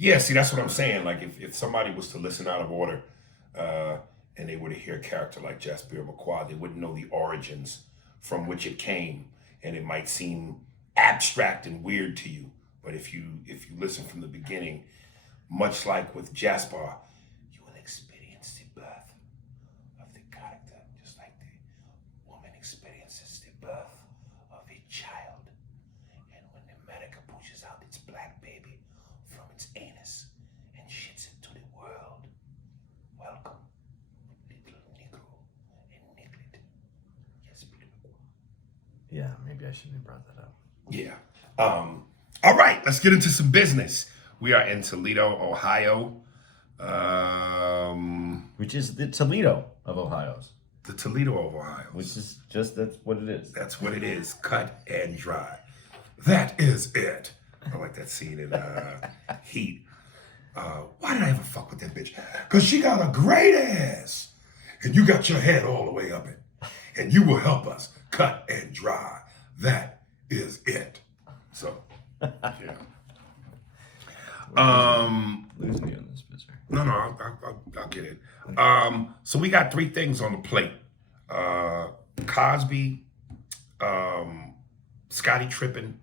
Yeah, see, that's what I'm saying. Like, if somebody was to listen out of order, and they were to hear a character like Jasper McQuad, they wouldn't know the origins from which it came, and it might seem abstract and weird to you. But if you listen from the beginning, much like with Jasper, you will experience the birth of the character, just like the woman experiences the birth of a child. And when America pushes out its black baby from its anus and shits it to the world, welcome, little Negro and Niglet. Yes, Peter. Yeah, maybe I shouldn't have brought that up. Yeah. All right, let's get into some business. We are in Toledo, Ohio. Which is the Toledo of Ohio's. The Toledo of Ohio. Which is just, that's what it is. That's what it is. Cut and dry. That is it. I like that scene in Heat. Why did I ever fuck with that bitch? Because she got a great ass. And you got your head all the way up it. And you will help us cut and dry. That is it. So, yeah. Losing you on this, Spencer. No, I'll get it. So we got three things on the plate. Cosby, Scottie tripping,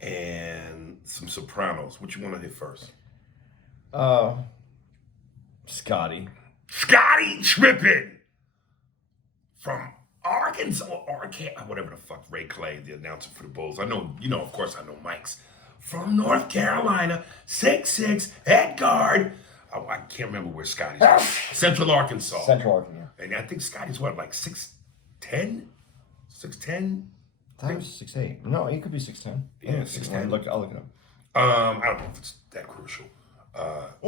and some Sopranos. What you want to hit first? Scottie. Scottie tripping from Arkansas, whatever the fuck, Ray Clay, the announcer for the Bulls. I know, of course I know Mike's. From North Carolina, 6'6", head guard. Oh, I can't remember where Scottie's from. Central Arkansas. Central Arkansas. And I think Scottie's what, like 6'10"? 6'10"? I thought it was 6'8". No, he could be 6'10". Yeah, 6'10". I'll look it up. I don't know if it's that crucial. But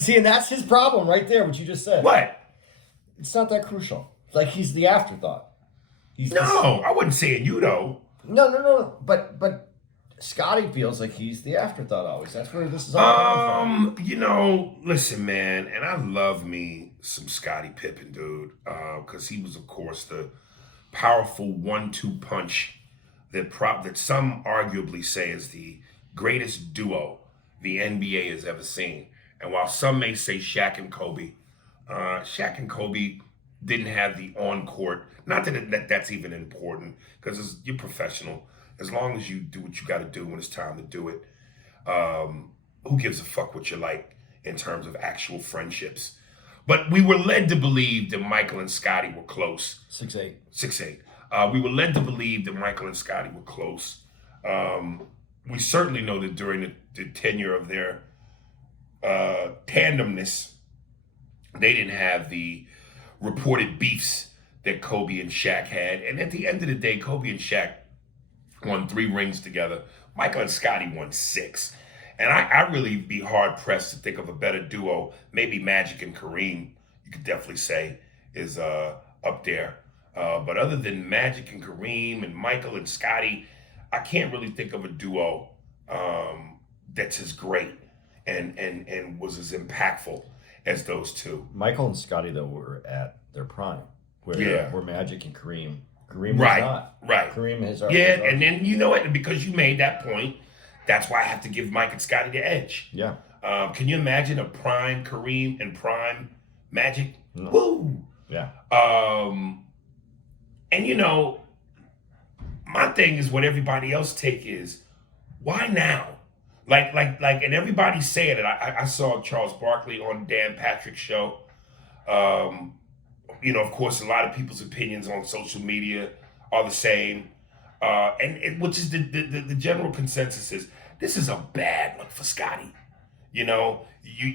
see, and that's his problem right there, what you just said. What? It's not that crucial. Like, he's the afterthought. I wouldn't say you though. No. But Scottie feels like he's the afterthought always. That's where this is all coming from. Listen, man, and I love me some Scottie Pippen, dude, because he was, of course, the powerful 1-2 punch that some arguably say is the greatest duo the NBA has ever seen. And while some may say Shaq and Kobe didn't have the on-court. Not that that's even important, because you're professional. As long as you do what you got to do when it's time to do it, who gives a fuck what you like in terms of actual friendships? But we were led to believe that Michael and Scottie were close. 6'8". 6'8". We were led to believe that Michael and Scottie were close. We certainly know that during the tenure of their tandemness, they didn't have the reported beefs that Kobe and Shaq had. And at the end of the day, Kobe and Shaq won 3 rings together. Michael and Scottie won 6. And I really be hard-pressed to think of a better duo. Maybe Magic and Kareem, you could definitely say, is up there. But other than Magic and Kareem and Michael and Scottie, I can't really think of a duo that's as great and was as impactful as those two. Michael and Scottie, though, were at their prime. Where Magic and Kareem was not. Right. Kareem is our... Yeah, and then, and because you made that point, that's why I have to give Mike and Scottie the edge. Yeah. Can you imagine a prime Kareem and prime Magic? No. Woo! Yeah. And, my thing is what everybody else take is, why now? Like, and everybody's saying it. I saw Charles Barkley on Dan Patrick's show. Of course, a lot of people's opinions on social media are the same. Which is the general consensus is, this is a bad one for Scottie. You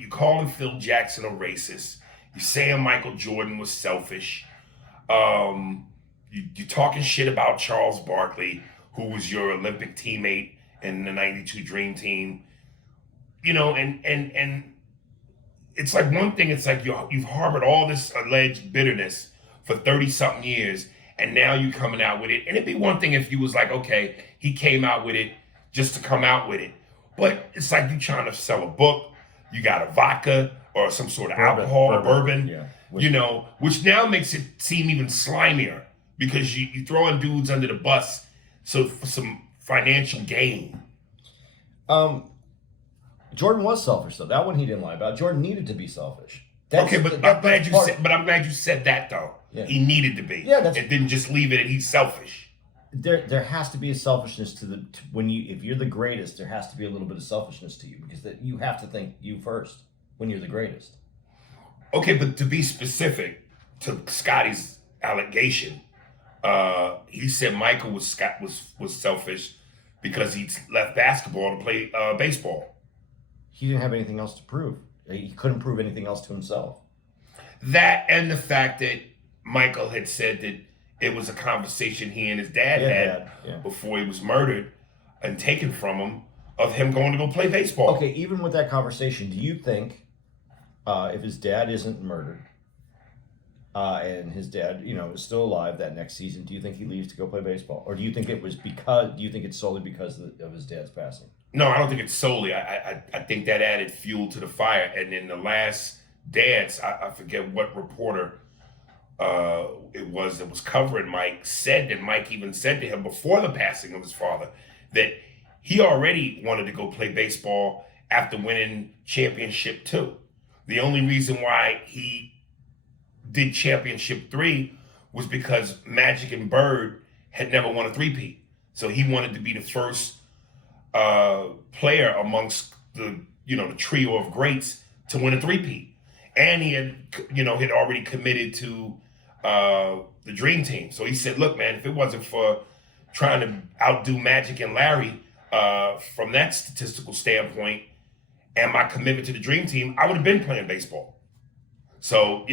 calling Phil Jackson a racist. You saying Michael Jordan was selfish. You're talking shit about Charles Barkley, who was your Olympic teammate in the 92 Dream Team. And it's like one thing, it's like you've harbored all this alleged bitterness for 30-something years, and now you're coming out with it. And it'd be one thing if you was like, okay, he came out with it just to come out with it. But it's like you trying to sell a book, you got a vodka or some sort of alcohol, bourbon, yeah. Which now makes it seem even slimier because you throwing dudes under the bus so for some financial gain. Jordan was selfish though. That one he didn't lie about. Jordan needed to be selfish. Okay, but I'm glad you said that though. Yeah. He needed to be. Yeah, it didn't just leave it at he's selfish. There has to be a selfishness if you're the greatest, there has to be a little bit of selfishness to you because you have to think you first when you're the greatest. Okay, but to be specific to Scottie's allegation, he said Michael was selfish because he left basketball to play baseball. He didn't have anything else to prove. He couldn't prove anything else to himself. That and the fact that Michael had said that it was a conversation he and his dad had before he was murdered and taken from him of him going to go play baseball. Okay, even with that conversation, do you think if his dad isn't murdered and his dad, is still alive that next season, do you think he leaves to go play baseball? Or do you think it's solely because of his dad's passing? No, I don't think it's solely. I think that added fuel to the fire. And in the last dance, I forget what reporter it was that was covering Mike, said that Mike even said to him before the passing of his father that he already wanted to go play baseball after winning championship 2. The only reason why he did championship 3 was because Magic and Bird had never won a 3-peat. So he wanted to be the first player amongst the trio of greats to win a 3-peat. And he had already committed to the Dream Team. So he said, look, man, if it wasn't for trying to outdo Magic and Larry from that statistical standpoint and my commitment to the Dream Team, I would have been playing baseball. So,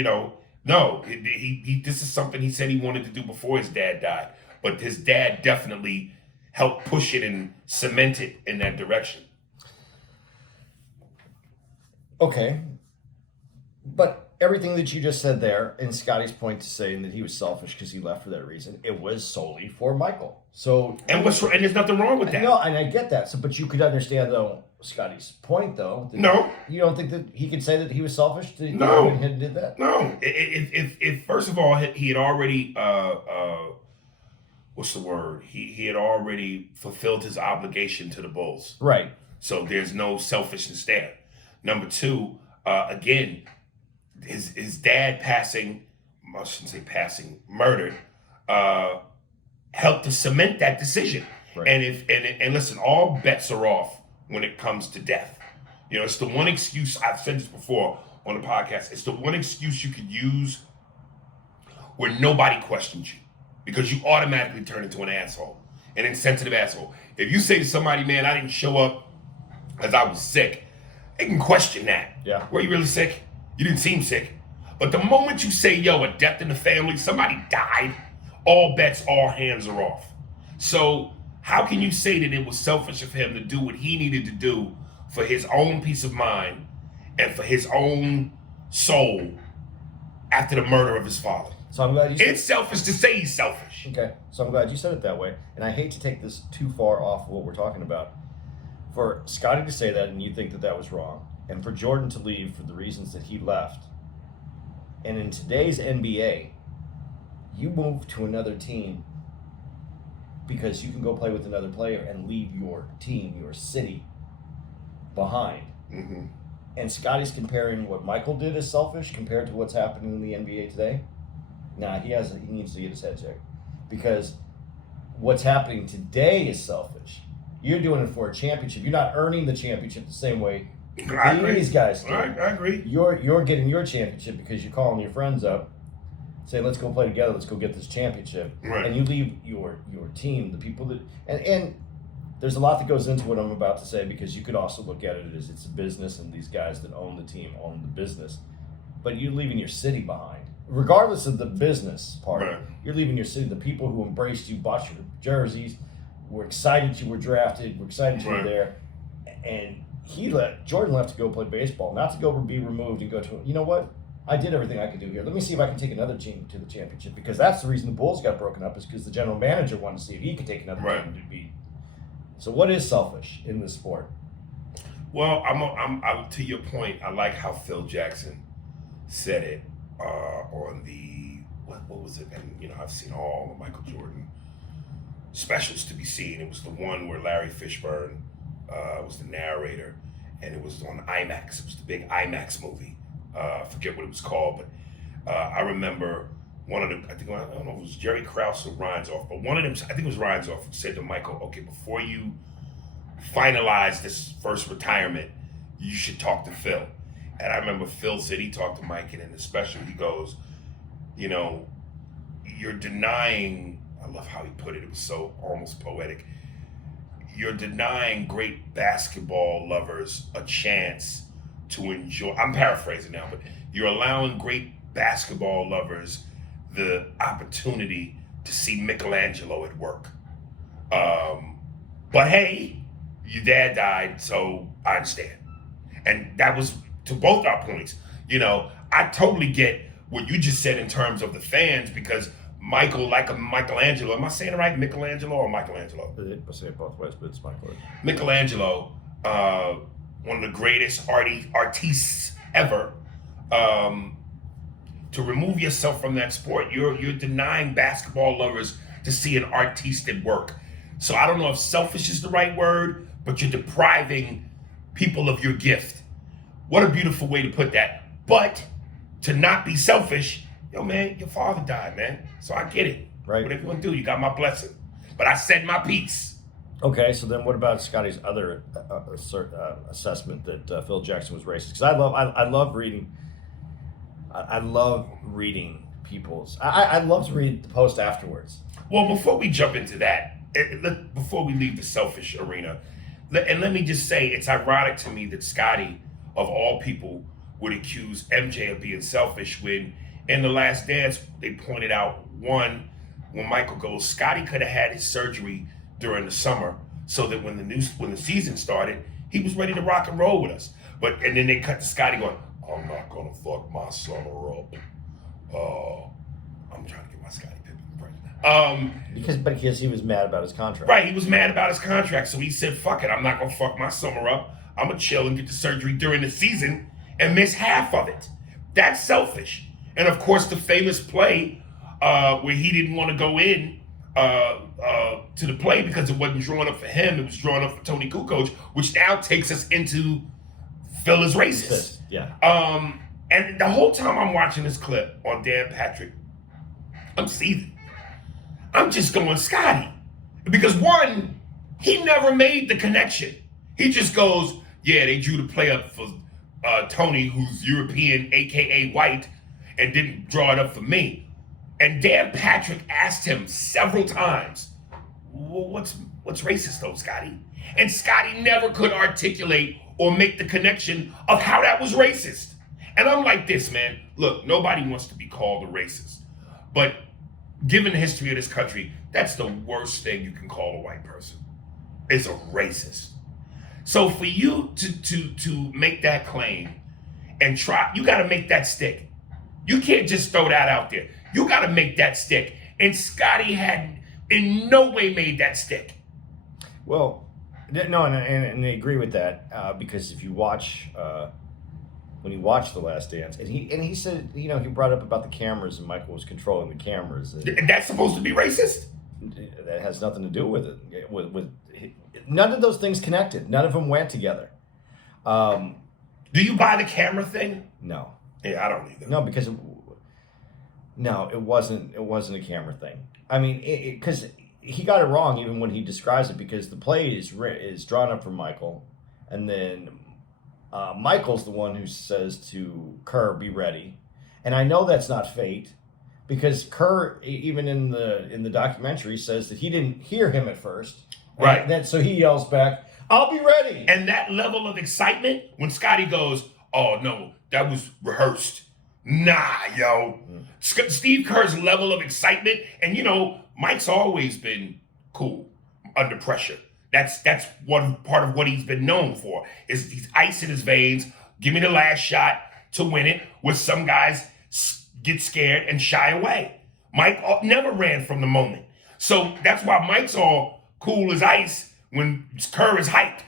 no, this is something he said he wanted to do before his dad died. But his dad definitely helped push it and cement it in that direction. Okay. But everything that you just said there, and Scottie's point to saying that he was selfish because he left for that reason, it was solely for Michael. So and there's nothing wrong with that. No, and I get that. So, but you could understand though Scottie's point though. No, you don't think that he could say that he was selfish? No, he did that. No. If first of all he had already what's the word? He had already fulfilled his obligation to the Bulls. Right. So there's no selfishness there. Number 2, again, his dad passing, I shouldn't say passing, murdered, helped to cement that decision. Right. And listen, all bets are off when it comes to death. It's the one excuse, I've said this before on the podcast, it's the one excuse you could use where nobody questions you because you automatically turn into an asshole, an insensitive asshole. If you say to somebody, man, I didn't show up because I was sick, they can question that. Yeah. Were you really sick? You didn't seem sick. But the moment you say, yo, a death in the family, somebody died, all bets, all hands are off. So how can you say that it was selfish of him to do what he needed to do for his own peace of mind and for his own soul after the murder of his father? So I'm glad you said it's selfish to say he's selfish. Okay, so I'm glad you said it that way. And I hate to take this too far off what we're talking about. For Scottie to say that and you think that that was wrong, and for Jordan to leave for the reasons that he left, and in today's NBA, you move to another team because you can go play with another player and leave your team, your city, behind. Mm-hmm. And Scottie's comparing what Michael did as selfish compared to what's happening in the NBA today. Nah, he needs to get his head checked. Because what's happening today is selfish. You're doing it for a championship. You're not earning the championship the same way these guys do. I agree. You're getting your championship because you're calling your friends up, saying, let's go play together, let's go get this championship. Right. And you leave your team, the people that... And there's a lot that goes into what I'm about to say because you could also look at it as it's a business and these guys that own the team own the business. But you're leaving your city behind. Regardless of the business part, right. You're leaving your city. The people who embraced you, bought your jerseys, were excited you were drafted, were excited you were there. And Jordan left to go play baseball, not to go be removed and go to, you know what? I did everything I could do here. Let me see if I can take another team to the championship because that's the reason the Bulls got broken up is because the general manager wanted to see if he could take another team to beat. So what is selfish in this sport? Well, I'm to your point. I like how Phil Jackson said it on the what was it? And I've seen all of Michael Jordan specials to be seen. It was the one where Larry Fishburne was the narrator, and it was on IMAX. It was the big IMAX movie. I forget what it was called, but I remember one of the, I don't know if it was Jerry Krause or Reinsdorf, but one of them, I think it was Reinsdorf, said to Michael, okay, before you finalize this first retirement, you should talk to Phil. And I remember Phil said he talked to Mike, and in the special, he goes, you know, you're denying, I love how he put it, it was so almost poetic. You're denying great basketball lovers a chance to enjoy, I'm paraphrasing now, but you're allowing great basketball lovers the opportunity to see Michelangelo at work. But hey, your dad died, so I understand. And that was to both our points. You know, I totally get what you just said in terms of the fans, because Michael, like a Michelangelo, am I saying it right? Michelangelo or Michelangelo? I say it both ways, but it's Michael. Michelangelo, one of the greatest artists ever. To remove yourself from that sport, you're denying basketball lovers to see an artiste at work. So I don't know if selfish is the right word, but you're depriving people of your gift. What a beautiful way to put that. But to not be selfish, yo man, your father died, man. So I get it. Right. Whatever you want to do, you got my blessing. But I said my piece. Okay, so then what about Scottie's other assessment that Phil Jackson was racist? Because I love reading. I love reading people's. I love to read the post afterwards. Well, before we jump into that, before we leave the selfish arena, and let me just say, it's ironic to me that Scottie, of all people, would accuse MJ of being selfish when, in The Last Dance, they pointed out, one, when Michael goes, Scottie could have had his surgery during the summer so that when the season started, he was ready to rock and roll with us. And then they cut to Scottie going, I'm not gonna fuck my summer up. I'm trying to get my Scottie Pippen impression. Because he was mad about his contract. Right, he was mad about his contract, so he said, fuck it, I'm not gonna fuck my summer up. I'm gonna chill and get the surgery during the season and miss half of it. That's selfish. And of course, the famous play where he didn't want to go in to the play because it wasn't drawn up for him, it was drawn up for Tony Kukoc, which now takes us into Phil is racist. Yeah. And the whole time I'm watching this clip on Dan Patrick, I'm seething. I'm just going, Scottie. Because one, he never made the connection. He just goes, yeah, they drew the play up for Tony, who's European, AKA white, and didn't draw it up for me. And Dan Patrick asked him several times, well, what's racist though, Scottie? And Scottie never could articulate or make the connection of how that was racist. And I'm like this, man. Look, nobody wants to be called a racist. But given the history of this country, that's the worst thing you can call a white person, is a racist. So for you to make that claim and try, you gotta make that stick. You can't just throw that out there. You gotta make that stick. And Scottie had in no way made that stick. Well, no, and I agree with that because if you watch, when you watch The Last Dance, and he said, he brought up about the cameras and Michael was controlling the cameras. And that's supposed to be racist? That has nothing to do with it. With none of those things connected. None of them went together. Do you buy the camera thing? No. Yeah, I don't either. No, because it wasn't a camera thing. I mean, because he got it wrong even when he describes it, because the play is drawn up for Michael, and then Michael's the one who says to Kerr, "Be ready," and I know that's not fate, because Kerr, even in the documentary, says that he didn't hear him at first, right? So he yells back, "I'll be ready." And that level of excitement when Scottie goes, "Oh no, that was rehearsed." Nah, yo. Steve Kerr's level of excitement, and Mike's always been cool under pressure. That's one part of what he's been known for, is he's ice in his veins. Give me the last shot to win it, where some guys get scared and shy away. Mike never ran from the moment. So that's why Mike's all cool as ice when Kerr is hyped.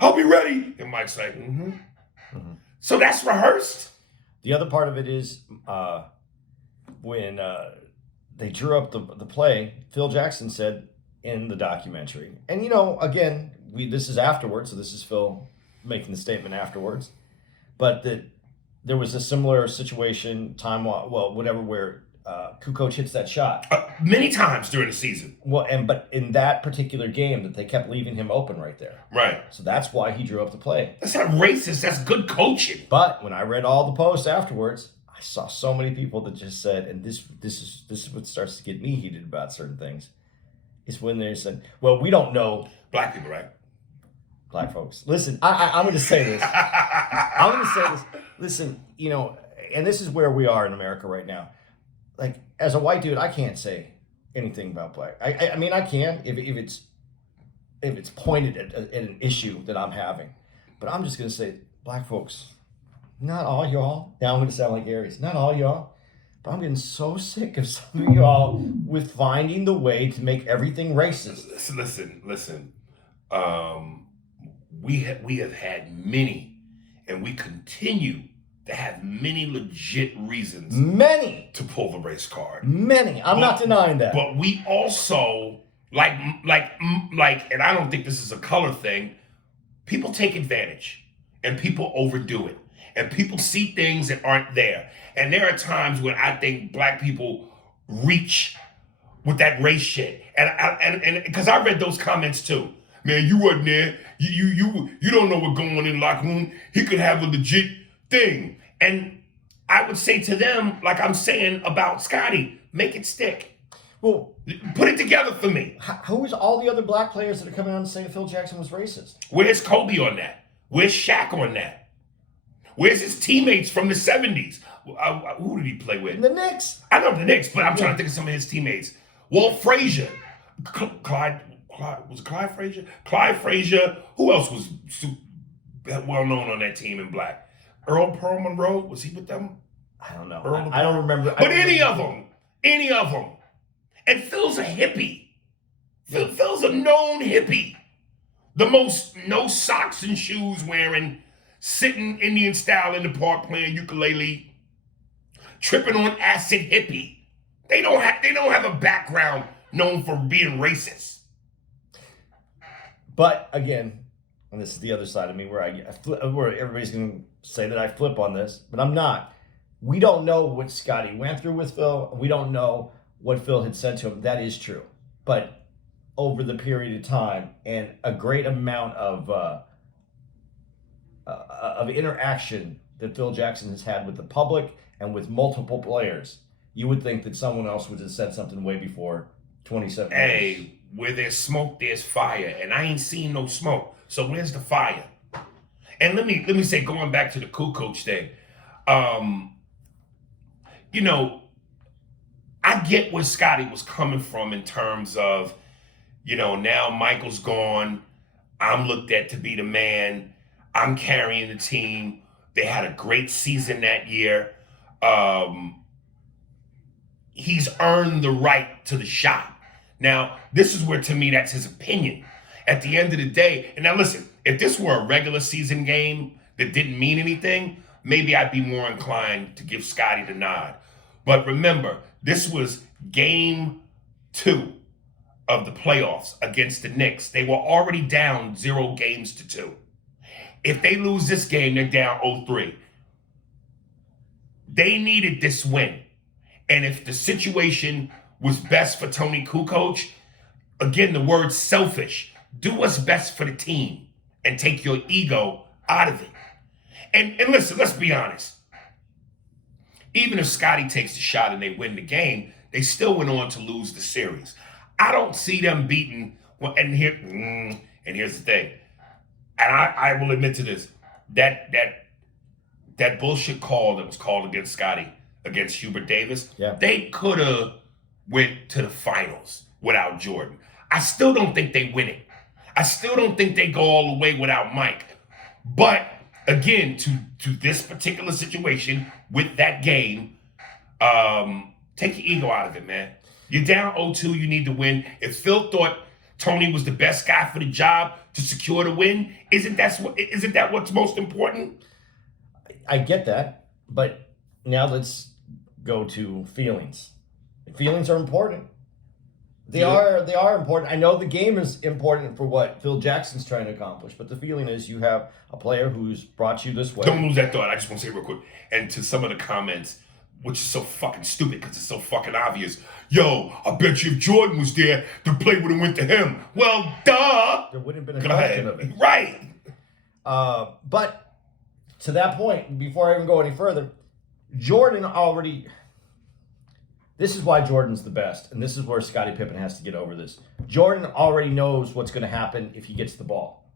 I'll be ready. And Mike's like, mm-hmm. Mm-hmm. So that's rehearsed. The other part of it is when they drew up the play, Phil Jackson said in the documentary, and again, this is afterwards, so this is Phil making the statement afterwards, but that there was a similar situation where Kukoc hits that shot. Many times during the season. But in that particular game, that they kept leaving him open right there. Right. So that's why he drew up the play. That's not racist. That's good coaching. But when I read all the posts afterwards, I saw so many people that just said, and this is what starts to get me heated about certain things, is when they said, "Well, we don't know." Black people, right? Black folks. Listen, I'm going to say this. I'm going to say this. Listen, and this is where we are in America right now. Like, as a white dude, I can't say anything about black. I mean, I can if it's pointed at an issue that I'm having. But I'm just going to say, black folks, not all y'all. Now I'm going to sound like Aries. Not all y'all. But I'm getting so sick of some of y'all with finding the way to make everything racist. Listen. We have had many, and we continue to have many legit reasons. Many. To pull the race card. Many. I'm not denying that. But we also, like, and I don't think this is a color thing, people take advantage, and people overdo it. And people see things that aren't there. And there are times when I think black people reach with that race shit. And because I read those comments too. Man, you wasn't there. You don't know what's going on in the locker room. He could have a legit thing. And I would say to them, like I'm saying about Scottie, make it stick. Well, put it together for me. Who is all the other black players that are coming out and saying Phil Jackson was racist? Where's Kobe on that? Where's Shaq on that? Where's his teammates from the 70s? Who did he play with? The Knicks. I know the Knicks, but I'm trying to think of some of his teammates. Walt Frazier. Clyde Frazier? Clyde Frazier. Who else was well known on that team in black? Earl Pearl Monroe? Was he with them? I don't know. I don't remember. But any of them. And Phil's a hippie. Phil's a known hippie. The most no socks and shoes wearing, sitting Indian style in the park playing ukulele, tripping on acid hippie. They don't have a background known for being racist. But again, and this is the other side of me where where everybody's going to say that I flip on this, but I'm not. We don't know what Scottie went through with Phil. We don't know what Phil had said to him. That is true. But over the period of time and a great amount of interaction that Phil Jackson has had with the public and with multiple players, you would think that someone else would have said something way before 27 years. Hey, where there's smoke, there's fire. And I ain't seen no smoke. So where's the fire? And let me say, going back to the Kukoc thing, I get where Scottie was coming from in terms of, now Michael's gone. I'm looked at to be the man. I'm carrying the team. They had a great season that year. He's earned the right to the shot. Now, this is where, to me, that's his opinion. At the end of the day, and now listen, if this were a regular season game that didn't mean anything, maybe I'd be more inclined to give Scottie the nod. But remember, this was game 2 of the playoffs against the Knicks. They were already down 0-2. If they lose this game, they're down 0-3. They needed this win. And if the situation was best for Tony Kukoc, again, the word selfish, do what's best for the team and take your ego out of it. And listen, let's be honest. Even if Scottie takes the shot and they win the game, they still went on to lose the series. I don't see them beating. Well, and here's the thing, and I will admit to this: that bullshit call that was called against Scottie against Hubert Davis, they could have went to the finals without Jordan. I still don't think they win it. I still don't think they go all the way without Mike. But again, to this particular situation with that game, take your ego out of it, man. You're down 0-2, you need to win. If Phil thought Tony was the best guy for the job to secure the win, isn't that what's most important? I get that, but now let's go to feelings. Feelings are important. They are important. I know the game is important for what Phil Jackson's trying to accomplish, but the feeling is you have a player who's brought you this way. Don't lose that thought. I just want to say real quick. And to some of the comments, which is so fucking stupid because it's so fucking obvious. Yo, I bet you if Jordan was there, the play would have went to him. Well, duh. There wouldn't have been a question of it. Right. But to that point, before I even go any further, Jordan already... This is why Jordan's the best, and this is where Scottie Pippen has to get over this. Jordan already knows what's going to happen if he gets the ball.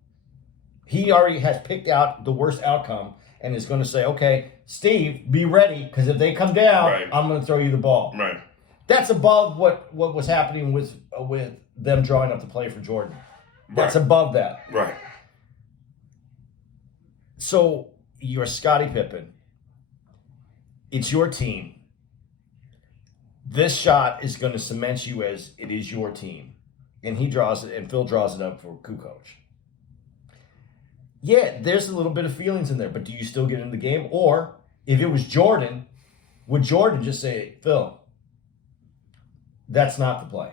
He already has picked out the worst outcome and is going to say, okay, Steve, be ready, because if they come down, right, I'm going to throw you the ball. Right. That's above what was happening with them drawing up the play for Jordan. That's above that. Right. So you're Scottie Pippen. It's your team. This shot is going to cement you as it is your team. And he draws it, and Phil draws it up for Kukoc. Yeah, there's a little bit of feelings in there, but do you still get in the game? Or if it was Jordan, would Jordan just say, Phil, that's not the play?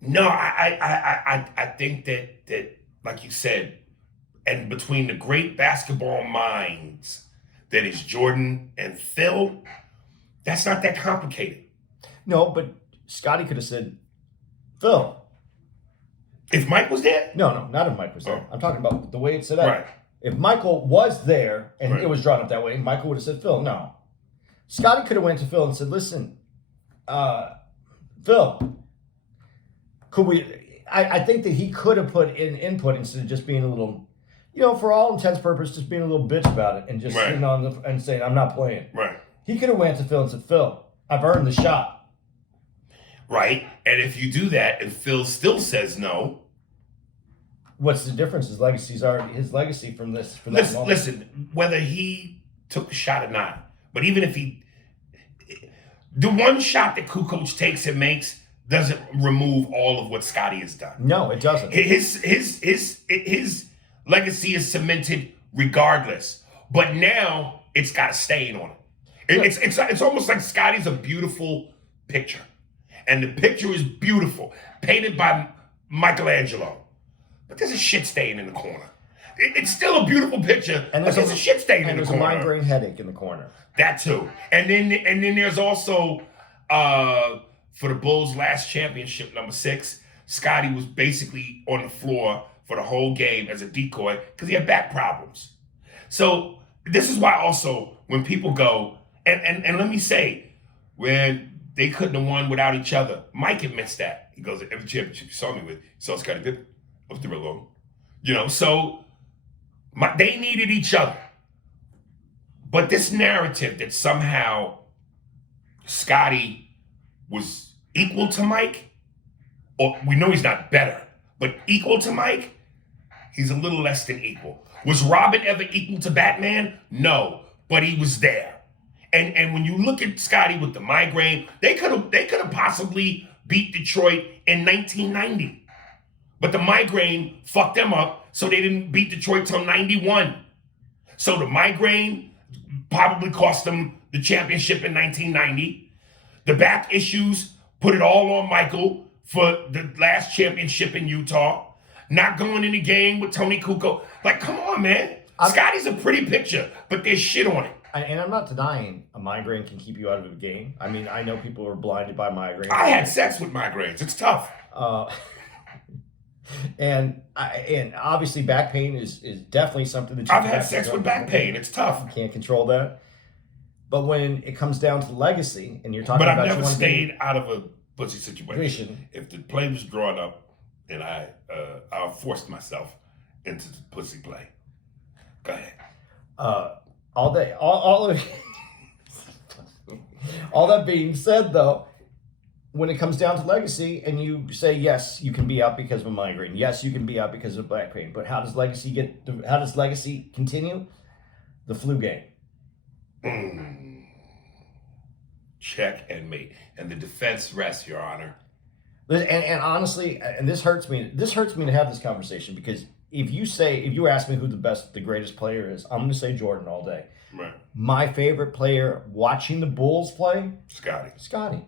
No, I think that like you said, and between the great basketball minds that is Jordan and Phil, that's not that complicated. No, but Scottie could have said, Phil. If Mike was there? No, not if Mike was there. I'm talking about the way it's set up. Right. If Michael was there and right, it was drawn up that way, Michael would have said, Phil, no. Scottie could have went to Phil and said, listen, Phil, could we... I think that he could have put in input instead of just being a little, for all intents and purposes, just being a little bitch about it and just right, sitting on and saying, I'm not playing. Right. He could have went to Phil and said, Phil, I've earned the shot. Right. And if you do that and Phil still says no. What's the difference? His legacy from this. From listen, that moment. Listen, whether he took the shot or not, but even if the one shot that Kukoc takes and makes doesn't remove all of what Scottie has done. No, it doesn't. His legacy is cemented regardless. But now it's got a stain on it. It's almost like Scottie's a beautiful picture. And the picture is beautiful, painted by Michelangelo. But there's a shit stain in the corner. It's still a beautiful picture, but there's a shit stain in the corner. And there's a migraine headache in the corner. That too. And then there's also, for the Bulls' last championship, number 6, Scottie was basically on the floor for the whole game as a decoy because he had back problems. So this is why also when people go, and let me say, when they couldn't have won without each other, Mike admits that. He goes, every championship you saw me with, you saw Scottie Pippen, I was there alone. So they needed each other. But this narrative that somehow Scottie was equal to Mike, or we know he's not better, but equal to Mike, he's a little less than equal. Was Robin ever equal to Batman? No, but he was there. And when you look at Scottie with the migraine, they could have possibly beat Detroit in 1990. But the migraine fucked them up, so they didn't beat Detroit till 91. So the migraine probably cost them the championship in 1990. The back issues put it all on Michael for the last championship in Utah. Not going in the game with Tony Kukoc. Like, come on, man. Scottie's a pretty picture, but there's shit on it. And I'm not denying a migraine can keep you out of a game. I mean, I know people are blinded by migraines. I had sex with migraines. It's tough. And obviously back pain is definitely something that you I've had sex with back pain. It's tough. You can't control that. But when it comes down to legacy, and you're talking about... But I've never stayed out of a pussy situation. If the play was drawn up, and I forced myself into the pussy play. Go ahead. All that being said, though, when it comes down to legacy, and you say yes, you can be out because of a migraine. Yes, you can be out because of back pain. But how does legacy continue? The flu game. Check and mate, and the defense rests, Your Honor. And honestly, and this hurts me. This hurts me to have this conversation because if you ask me who the greatest player is, I'm going to say Jordan all day. Right. My favorite player watching the Bulls play, Scottie. Scottie.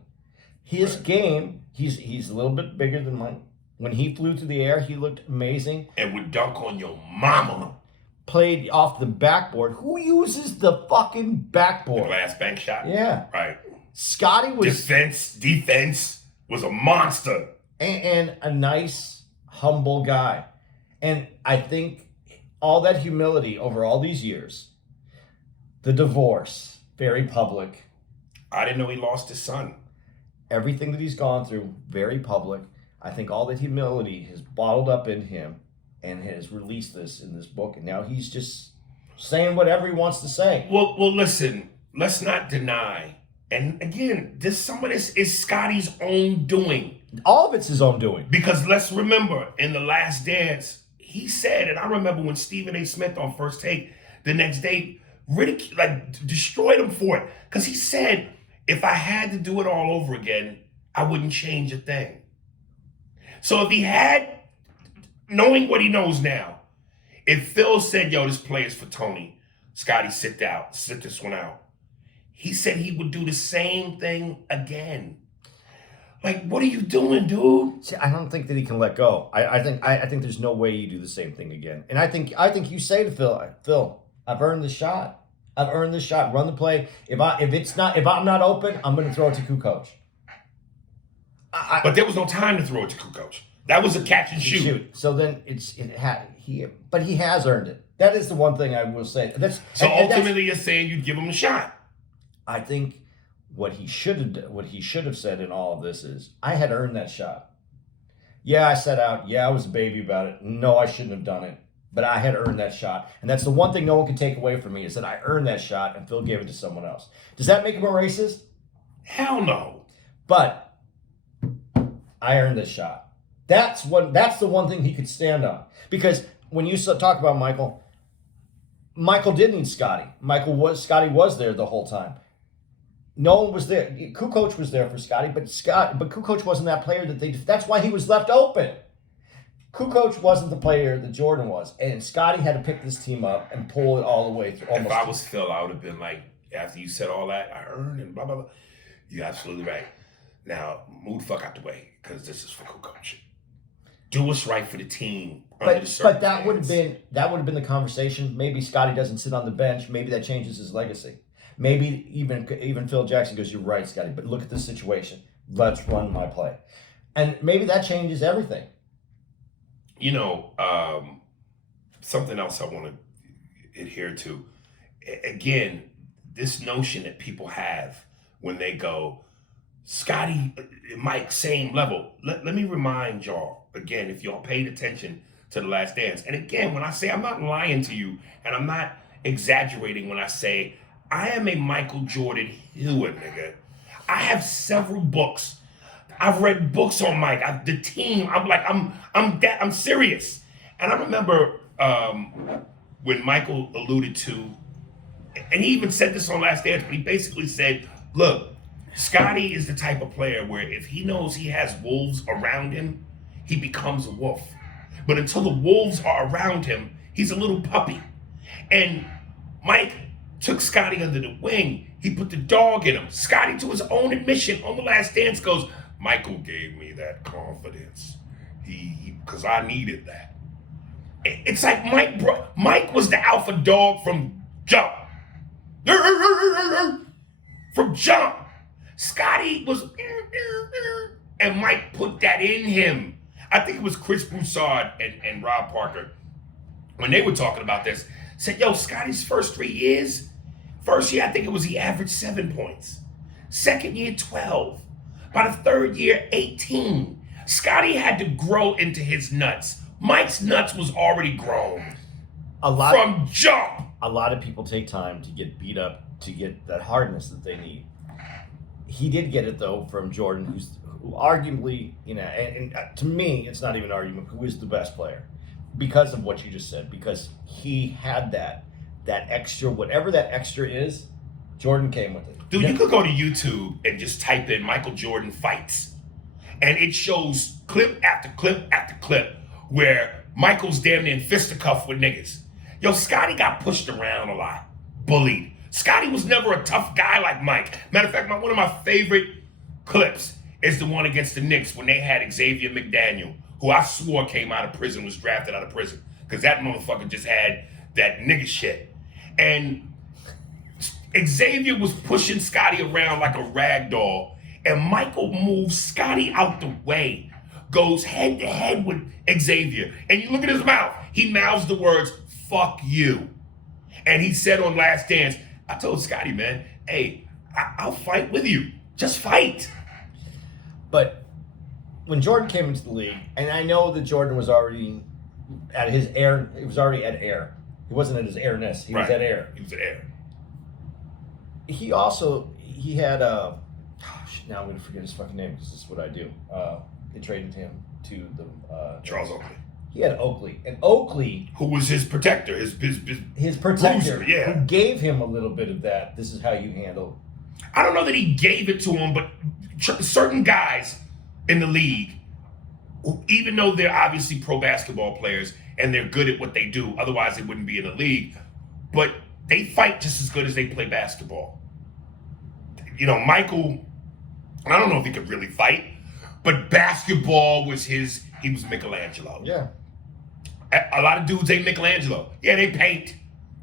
His game, he's a little bit bigger than mine. When he flew through the air, he looked amazing. And would dunk on your mama. Played off the backboard. Who uses the fucking backboard? The glass bank shot. Yeah. Right. Scottie was... Defense was a monster. And a nice, humble guy. And I think all that humility over all these years, the divorce, very public. I didn't know he lost his son. Everything that he's gone through, very public. I think all that humility has bottled up in him and has released this in this book. And now he's just saying whatever he wants to say. Well, listen, let's not deny. And again, some of this is Scottie's own doing. All of it's his own doing. Because let's remember, in The Last Dance, he said, and I remember when Stephen A. Smith on First Take the next day destroyed him for it. Because he said, if I had to do it all over again, I wouldn't change a thing. So if he had, knowing what he knows now, if Phil said, yo, this play is for Tony, Scottie, sit this one out. He said he would do the same thing again. Like, what are you doing, dude? See, I don't think that he can let go. I think there's no way you do the same thing again. And I think you say to Phil, I've earned the shot. I've earned this shot. Run the play. If I'm not open, I'm going to throw it to Kukoc. But there was no time to throw it to Kukoc. That was a catch and shoot. So then but he has earned it. That is the one thing I will say. Ultimately, you're saying you'd give him a shot. I think what he should have said in all of this is, I had earned that shot. Yeah, I set out. Yeah, I was a baby about it. No, I shouldn't have done it. But I had earned that shot. And that's the one thing no one can take away from me, is that I earned that shot and Phil gave it to someone else. Does that make him a racist? Hell no. But I earned this shot. That's the one thing he could stand on. Because when you talk about Michael did need Scottie. Scottie was there the whole time. No one was there. Kukoc was there for Scottie, but Kukoc wasn't that player that's why he was left open. Kukoc wasn't the player that Jordan was, and Scottie had to pick this team up and pull it all the way through. If I was Phil, I would have been like, after you said all that, I earned and blah, blah, blah. You're absolutely right. Now, move the fuck out the way, because this is for Kukoc. Do what's right for the team. But that would have been the conversation. Maybe Scottie doesn't sit on the bench. Maybe that changes his legacy. Maybe even Phil Jackson goes, you're right, Scottie, but look at this situation. Let's run my play. And maybe that changes everything. You know, something else I want to adhere to. Again, this notion that people have when they go, Scottie, Mike, same level. Let me remind y'all, again, if y'all paid attention to The Last Dance. And again, when I say, I'm not lying to you, and I'm not exaggerating when I say, I am a Michael Jordan Hewitt, nigga. I have several books. I've read books on Mike. The team. I'm serious. And I remember when Michael alluded to, and he even said this on Last Dance, but he basically said, look, Scottie is the type of player where if he knows he has wolves around him, he becomes a wolf. But until the wolves are around him, he's a little puppy. And Mike took Scottie under the wing. He put the dog in him. Scottie, to his own admission on The Last Dance, goes, Michael gave me that confidence. Because I needed that. It's like Mike was the alpha dog from jump. From jump. Scottie was, and Mike put that in him. I think it was Chris Broussard and Rob Parker, when they were talking about this, said, yo, Scottie's first year, I think it was he averaged 7 points. Second year, 12. By the third year, 18. Scottie had to grow into his nuts. Mike's nuts was already grown. From jump. A lot of people take time to get beat up to get that hardness that they need. He did get it, though, from Jordan, who arguably, and to me, it's not even an argument, who is the best player. Because of what you just said, because he had that extra, whatever that extra is, Jordan came with it. Dude, you could go to YouTube and just type in Michael Jordan fights. And it shows clip after clip after clip where Michael's damn near in fisticuff with niggas. Yo, Scottie got pushed around a lot, bullied. Scottie was never a tough guy like Mike. Matter of fact, one of my favorite clips is the one against the Knicks when they had Xavier McDaniel, who I swore came out of prison, was drafted out of prison. Because that motherfucker just had that nigga shit. And Xavier was pushing Scottie around like a rag doll. And Michael moves Scottie out the way, goes head to head with Xavier. And you look at his mouth. He mouths the words, "fuck you." And he said on Last Dance, I told Scottie, man, hey, I'll fight with you. Just fight. But when Jordan came into the league, and I know that Jordan was already at his air, he was already at air. He wasn't at his airness. He was at air. He was at air. He had a, now I'm going to forget his fucking name because this is what I do. They traded him to the Charles Oakley. He had Oakley, and Oakley, who was his protector, his protector, bruiser, yeah, who gave him a little bit of that. This is how you handle. I don't know that he gave it to him, but certain guys in the league, even though they're obviously pro basketball players and they're good at what they do, otherwise they wouldn't be in the league, but they fight just as good as they play basketball. You know, Michael, I don't know if he could really fight, but basketball was he was Michelangelo. Yeah. A lot of dudes ain't Michelangelo. Yeah, they paint,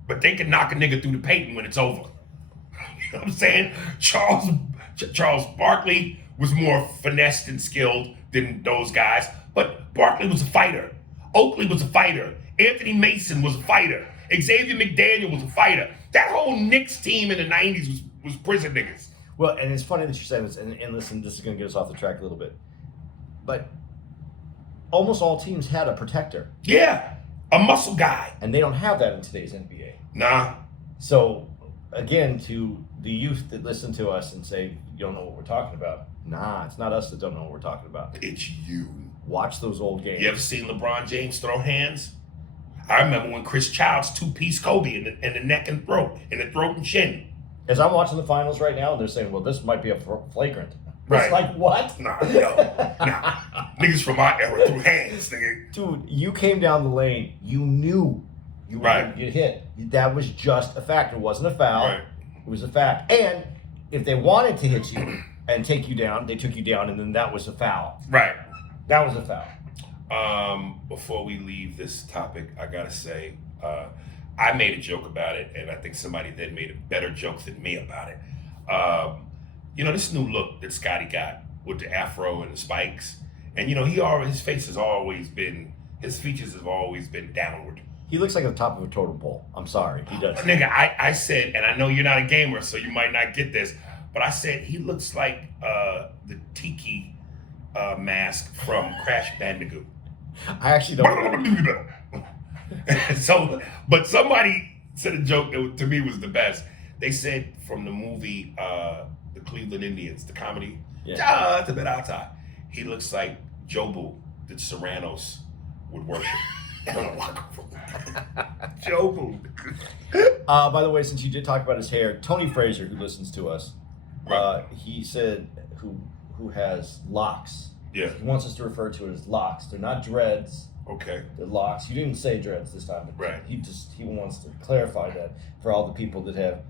but they can knock a nigga through the painting when it's over. You know what I'm saying? Charles Barkley was more finessed and skilled than those guys, but Barkley was a fighter. Oakley was a fighter. Anthony Mason was a fighter. Xavier McDaniel was a fighter. That whole Knicks team in the 90s was prison niggas. Well, and it's funny that you said this, and listen, this is going to get us off the track a little bit, but almost all teams had a protector. Yeah, a muscle guy. And they don't have that in today's NBA. Nah. So, again, to the youth that listen to us and say, you don't know what we're talking about. Nah, it's not us that don't know what we're talking about. It's you. Watch those old games. You ever seen LeBron James throw hands? I remember when Chris Childs two-piece Kobe in the neck and throat, in the throat and chin. As I'm watching the finals right now, they're saying, well, this might be a flagrant. Right. It's like, what? Nah. Niggas from my era threw hands, nigga. Dude, you came down the lane. You knew you were going to get hit. That was just a fact. It wasn't a foul. Right. It was a fact. And if they wanted to hit you and take you down, they took you down, and then that was a foul. Right. That was a foul. Before we leave this topic, I gotta say, I made a joke about it, and I think somebody then made a better joke than me about it. You know, this new look that Scottie got with the afro and the spikes, and you know, his face has always been, his features have always been downward. He looks like the top of a totem pole. I'm sorry, he does. Nigga, I said, and I know you're not a gamer, so you might not get this, but I said he looks like the tiki mask from Crash Bandicoot. I actually don't. So, but somebody said a joke that to me was the best. They said from the movie The Cleveland Indians, the comedy, he looks like Jobu, that Sopranos would worship. Jobu. By the way, since you did talk about his hair, Tony Fraser, who listens to us, he said who has locks. Yeah. He wants us to refer to it as locks. They're not dreads. Okay. They're locks. You didn't say dreads this time, but right. He wants to clarify that for all the people that have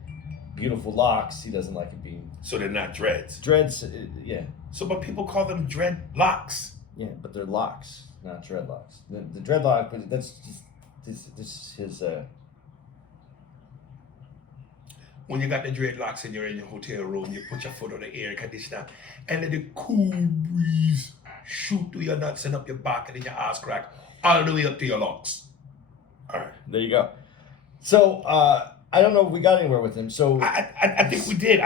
beautiful locks. He doesn't like it being. So they're not dreads. Dreads, yeah. So, but people call them dreadlocks. Yeah, but they're locks, not dreadlocks. The dreadlock, but that's just this is his. When you got the dreadlocks and you're in your hotel room, you put your foot on the air conditioner and let the cool breeze shoot through your nuts and up your back and in your ass crack all the way up to your locks. All right. There you go. So, I don't know if we got anywhere with him. So I think we did.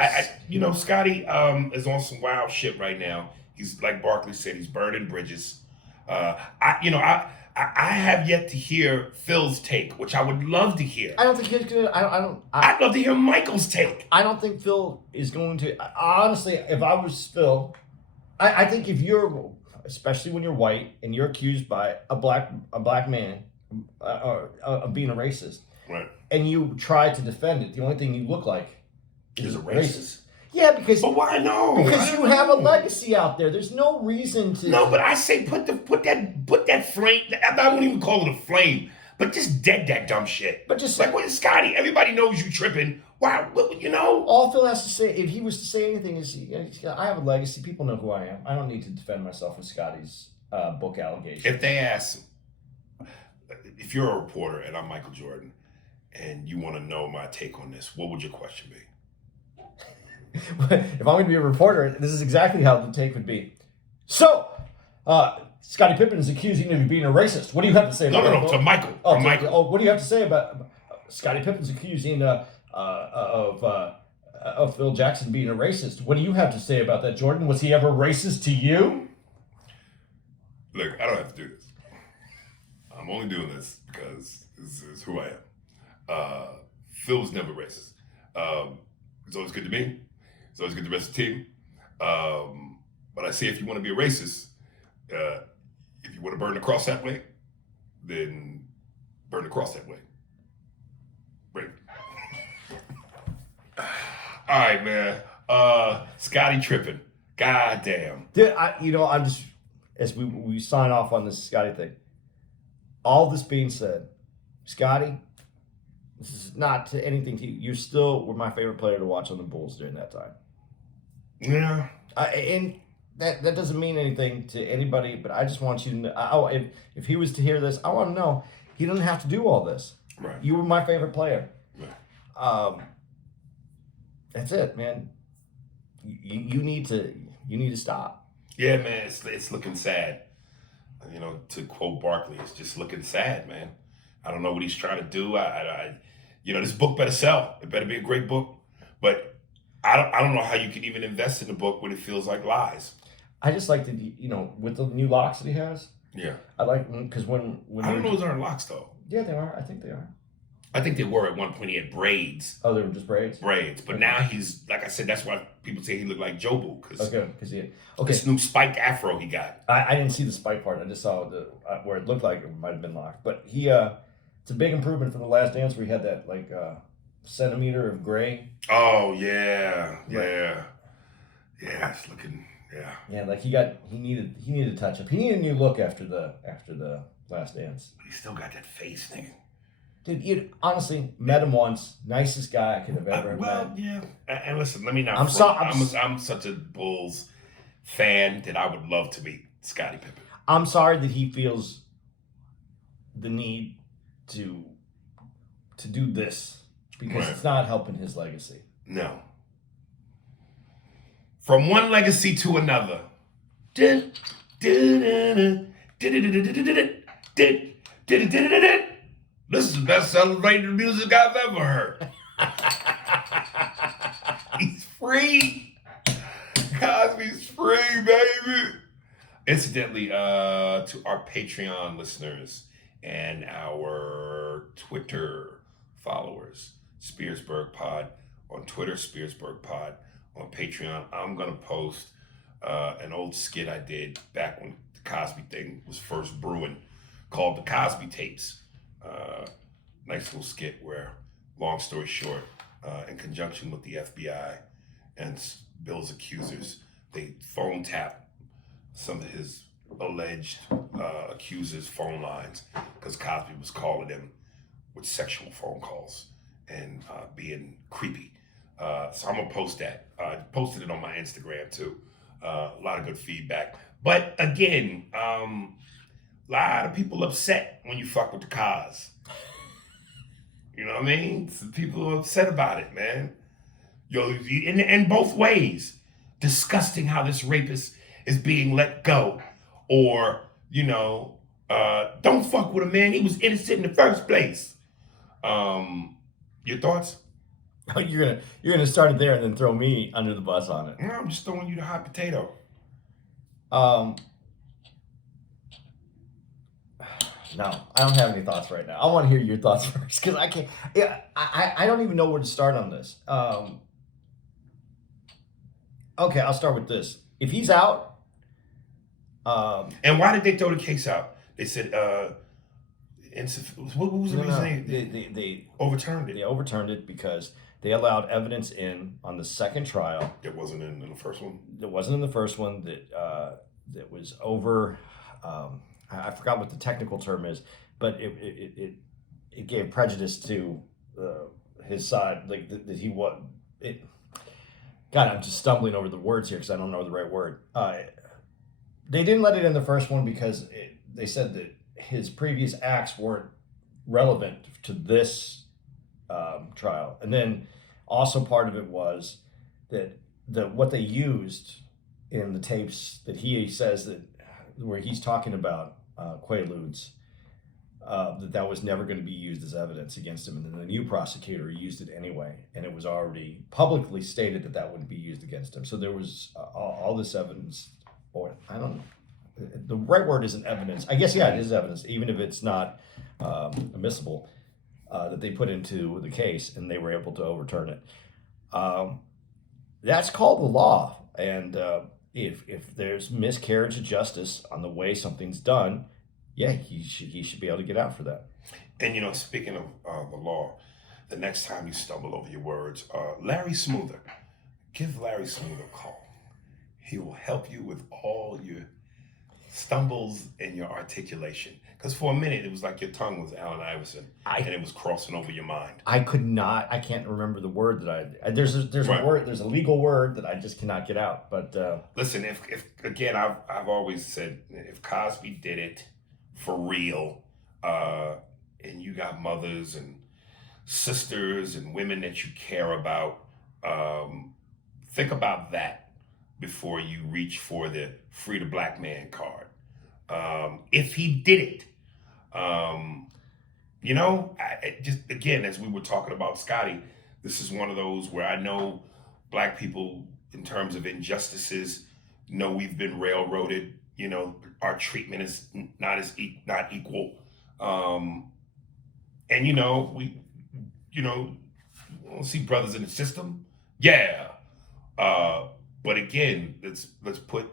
You know, Scottie is on some wild shit right now. He's, like Barkley said, he's burning bridges. I have yet to hear Phil's take, which I would love to hear. I don't think he's gonna. I'd love to hear Michael's take. I don't think Phil is going to. Honestly, if I was Phil, I think if you're, especially when you're white and you're accused by a black man of being a racist, right, and you try to defend it, the only thing you look like is a racist. Yeah, because. But why no? Because you have a legacy out there. There's no reason to. No, but I say put that flame. I won't even call it a flame. but just dead that dumb shit. But just like, what is Scottie? Everybody knows you tripping. Wow, you know. All Phil has to say, if he was to say anything, is I have a legacy. People know who I am. I don't need to defend myself with Scottie's book allegations. If they ask, if you're a reporter and I'm Michael Jordan, and you want to know my take on this, what would your question be? If I'm going to be a reporter, this is exactly how the take would be. So, Scottie Pippen is accusing you of being a racist. What do you have to say about that? No, to Michael. Oh, what do you have to say about Scottie Pippen's accusing of Phil Jackson being a racist? What do you have to say about that, Jordan? Was he ever racist to you? Look, I don't have to do this. I'm only doing this because this is who I am. Phil was never racist. It's always good to me. It's always good to the rest of the team. But I say if you want to be a racist, if you want to burn the cross that way, then burn the cross that way. Right. All right, man. Scottie tripping. God damn. Dude, I'm just, as we sign off on this Scottie thing, all this being said, Scottie, this is not to anything to you. You still were my favorite player to watch on the Bulls during that time. Yeah. And that doesn't mean anything to anybody, but I just want you to know, if he was to hear this, I want to know he doesn't have to do all this. Right. You were my favorite player. Right. That's it, man. You need to stop. Yeah, man, it's looking sad. You know, to quote Barkley, it's just looking sad, man. I don't know what he's trying to do. This book better sell. It better be a great book. But I don't know how you can even invest in a book when it feels like lies. I just like that, with the new locks that he has. Yeah. I like, because when I don't know those aren't locks, though. Yeah, they are. I think they are. I think they were at one point. He had braids. Oh, they were just braids? Braids. But now he's, like I said, that's why people say he looked like Jobu. Okay. This new spiked afro he got. I didn't see the spike part. I just saw where it looked like it might have been locked. But it's a big improvement from the Last Dance where he had that, centimeter of gray. Oh, yeah. Yeah. Right. Yeah, it's looking, yeah. Yeah, he needed a touch up. He needed a new look after the Last Dance. He still got that face, nigga. Dude, you honestly met him once. Nicest guy I could have ever met. Yeah. And listen, let me not. I'm such a Bulls fan that I would love to meet Scottie Pippen. I'm sorry that he feels the need to do this because It's not helping his legacy. No. From one legacy to another. This is the best celebrated music I've ever heard. He's free. Cosby's free, baby. Incidentally, to our Patreon listeners and our Twitter followers, Spearsburg Pod on Twitter, Spearsburg Pod on Patreon. I'm going to post an old skit I did back when the Cosby thing was first brewing called The Cosby Tapes. Nice little skit where, long story short, in conjunction with the FBI and Bill's accusers, they phone tap some of his alleged accusers' phone lines because Cosby was calling them with sexual phone calls and being creepy. So I'm gonna post that. I posted it on my Instagram too. A lot of good feedback. But again, a lot of people upset when you fuck with the cause. You know what I mean? Some people are upset about it, man. In both ways. Disgusting how this rapist is being let go. Or, don't fuck with him, man. He was innocent in the first place. Your thoughts? Oh, you're gonna start it there and then throw me under the bus on it. No, I'm just throwing you the hot potato. No, I don't have any thoughts right now. I want to hear your thoughts first because I can't. Yeah, I don't even know where to start on this. Okay, I'll start with this. If he's out, and why did they throw the case out? They said, what was the reason they overturned it? They overturned it because they allowed evidence in on the second trial. It wasn't in the first one. It wasn't in the first one. That was over. I forgot what the technical term is, but it gave prejudice to his side, like that he was. It, God, I'm just stumbling over the words here because I don't know the right word. They didn't let it in the first one because they said that his previous acts weren't relevant to this trial, and then also part of it was that what they used in the tapes that he says that where he's talking about Quaaludes, that was never going to be used as evidence against him, and then the new prosecutor used it anyway, and it was already publicly stated that that wouldn't be used against him. So there was all this evidence, or I don't know, the right word isn't evidence. I guess, yeah, it is evidence, even if it's not admissible, that they put into the case, and they were able to overturn it. That's called the law, and if there's miscarriage of justice on the way something's done, yeah, he should be able to get out for that. And speaking of the law, the next time you stumble over your words, Larry Smoother, give Larry Smoother a call. He will help you with all your stumbles and your articulation. Because for a minute, it was like your tongue was Allen Iverson, and it was crossing over your mind. I can't remember the word that there's Right. a word, there's a legal word that I just cannot get out. But listen, if again, I've always said, if Cosby did it for real, and you got mothers and sisters and women that you care about, think about that before you reach for the free the black man card. If he did it, just again, as we were talking about Scottie, this is one of those where I know black people, in terms of injustices, know we've been railroaded. Our treatment is not equal, and we see brothers in the system, yeah. But again, let's put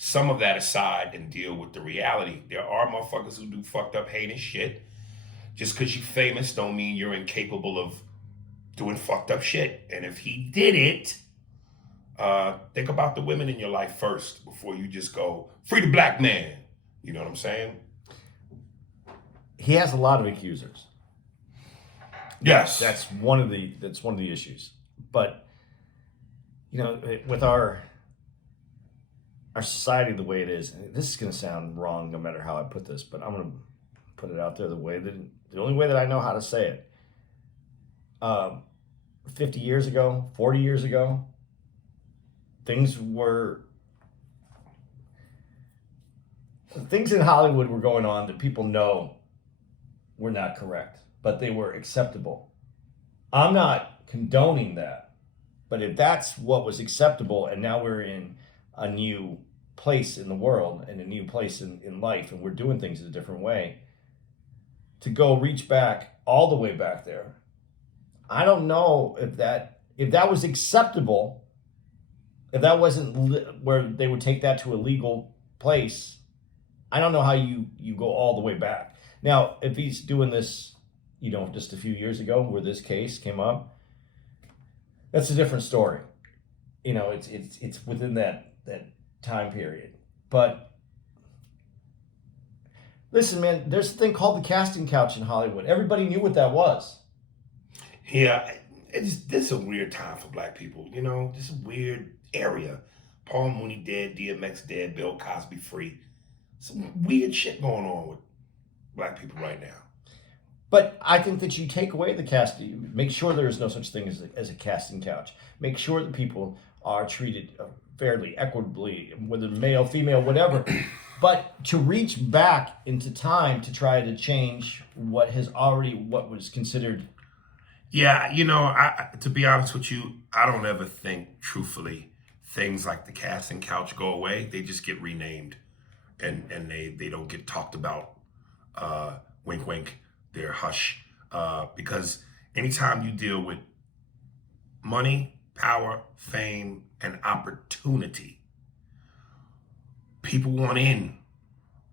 some of that aside and deal with the reality. There are motherfuckers who do fucked up, heinous shit. Just because you're famous don't mean you're incapable of doing fucked up shit. And if he did it, think about the women in your life first before you just go, free the black man. You know what I'm saying? he has a lot of accusers. Yes. That's one of the issues. But with our society the way it is, and this is going to sound wrong no matter how I put this, but I'm going to put it out there the only way that I know how to say it. 50 years ago, 40 years ago, things in Hollywood were going on that people know were not correct, but they were acceptable. I'm not condoning that, but if that's what was acceptable, and now we're in a new place in the world and a new place in life, and we're doing things in a different way, to go reach back all the way back there, I don't know if that was acceptable, if that wasn't where they would take that to a legal place. I don't know how you go all the way back. Now, if he's doing this, just a few years ago where this case came up, that's a different story. It's within that time period. But listen, man, there's a thing called the casting couch in Hollywood. Everybody knew what that was. Yeah, this is a weird time for black people. Just a weird area. Paul Mooney dead, DMX dead, Bill Cosby free. Some weird shit going on with black people right now. But I think that you take away the casting, make sure there is no such thing as a casting couch. Make sure that people are treated fairly, equitably, whether male, female, whatever. But to reach back into time to try to change what was considered. Yeah, to be honest with you, I don't ever think, truthfully, things like the casting couch go away. They just get renamed, and they don't get talked about. Wink, wink. They're hush. Because anytime you deal with money, power, fame, and opportunity, people want in.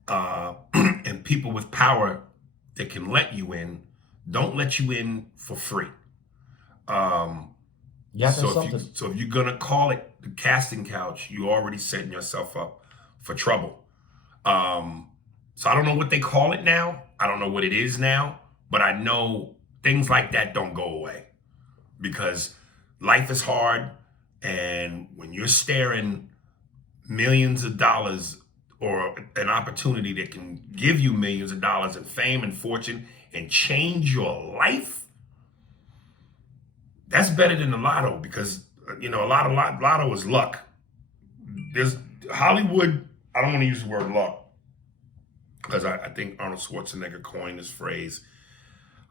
And people with power that can let you in don't let you in for free. So if you're gonna call it the casting couch, you already setting yourself up for trouble. So I don't know what they call it now. I don't know what it is now, But I know things like that don't go away because life is hard. And when you're staring millions of dollars or an opportunity that can give you millions of dollars in fame and fortune and change your life, that's better than the lotto because, you know, lotto is luck. There's Hollywood, I don't want to use the word luck because I think Arnold Schwarzenegger coined this phrase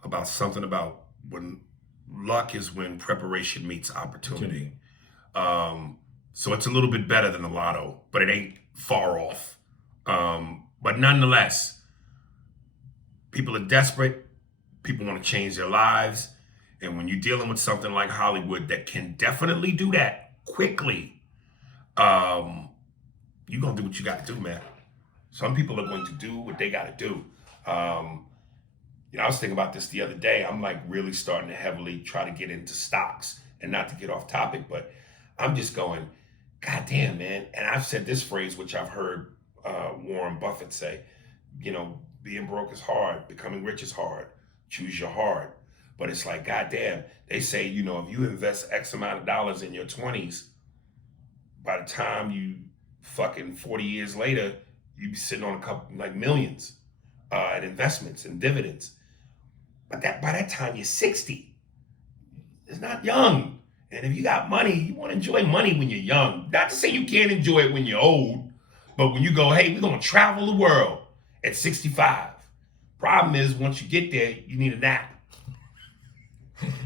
about something about when luck is when preparation meets opportunity. So it's a little bit better than the lotto, but it ain't far off. But nonetheless, people are desperate. People want to change their lives. And when you're dealing with something like Hollywood that can definitely do that quickly, you're going to do what you got to do, man. Some people are going to do what they got to do. You know, I was thinking about this the other day. I'm like really starting to heavily try to get into stocks, and not to get off topic, but I'm just going, God damn, man. And I've said this phrase, which I've heard Warren Buffett say, you know, being broke is hard. Becoming rich is hard. Choose your hard. But it's like, God damn, they say, you know, if you invest X amount of dollars in your 20s, by the time you fucking 40 years later, you be sitting on a couple, like millions in investments and dividends. But by that time, you're 60. It's not young. And if you got money, you want to enjoy money when you're young. Not to say you can't enjoy it when you're old, but when you go, hey, we're going to travel the world at 65. Problem is, once you get there, you need a nap.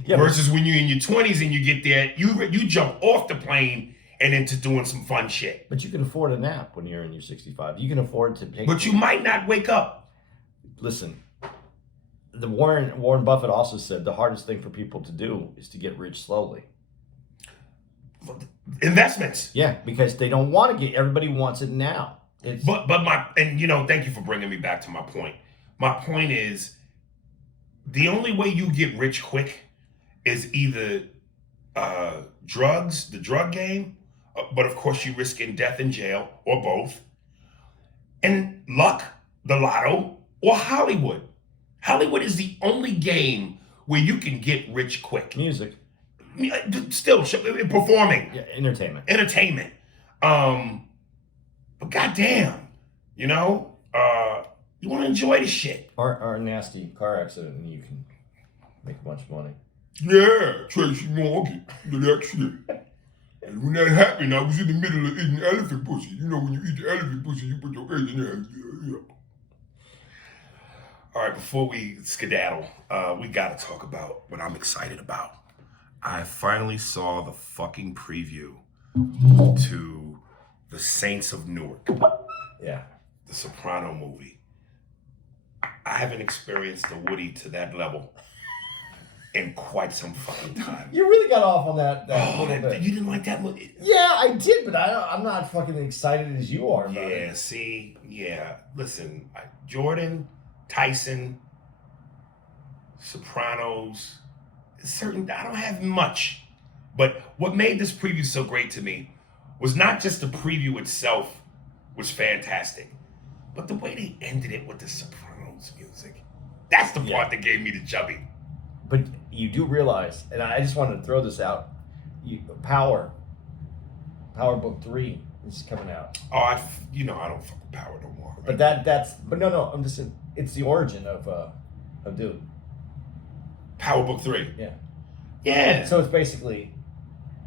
Yeah, versus when you're in your 20s and you get there, you jump off the plane and into doing some fun shit. But you can afford a nap when you're in your 65. You can afford to take. But you might not wake up. Listen, the Warren Buffett also said the hardest thing for people to do is to get rich slowly. Investments. Yeah, because they don't want to get. Everybody wants it now. And you know, thank you for bringing me back to my point. My point is, the only way you get rich quick is either drugs, the drug game, but of course you risk in death and jail, or both, and luck, the lotto, or Hollywood. Hollywood is the only game where you can get rich quick. Music. Still, performing. Yeah, entertainment. But goddamn, you know, you want to enjoy the shit. Or a nasty car accident and you can make a bunch of money. Yeah, Tracy Morgan, the accident. And when that happened, I was in the middle of eating elephant pussy. You know, when you eat the elephant pussy, you put your eggs in there. Yeah. All right, before we skedaddle, we got to talk about what I'm excited about. I finally saw the fucking preview to The Saints of Newark. Yeah. The Soprano movie. I haven't experienced the Woody to that level in quite some fucking time. You really got off on that little bit. You didn't like that movie? Yeah, I did, but I'm not fucking excited as you are about it. Yeah, see? Yeah. Listen, Jordan, Tyson, Sopranos, I don't have much. But what made this preview so great to me was not just the preview itself was fantastic, but the way they ended it with the Sopranos music. That's the part that gave me the chubby. But you do realize, and I just wanted to throw this out, Power Book 3 is coming out. Oh, I don't fuck with Power no more. But no, I'm just saying, it's the origin of dude. Power Book 3. Yeah. Yeah. So it's basically.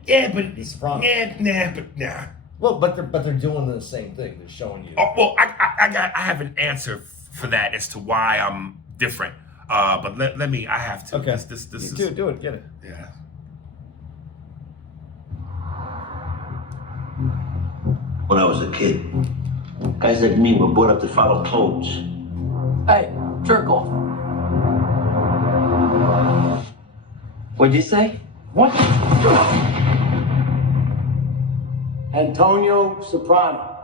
Yeah, but The Sopranos. Nah. Well, but they're doing the same thing. They're showing you. Oh, well, I have an answer for that as to why I'm different. But let me. I have to. Okay. This Do it. Get it. Yeah. When I was a kid, guys like me were brought up to follow codes. Hey, jerk off. What'd you say? What? Antonio Soprano.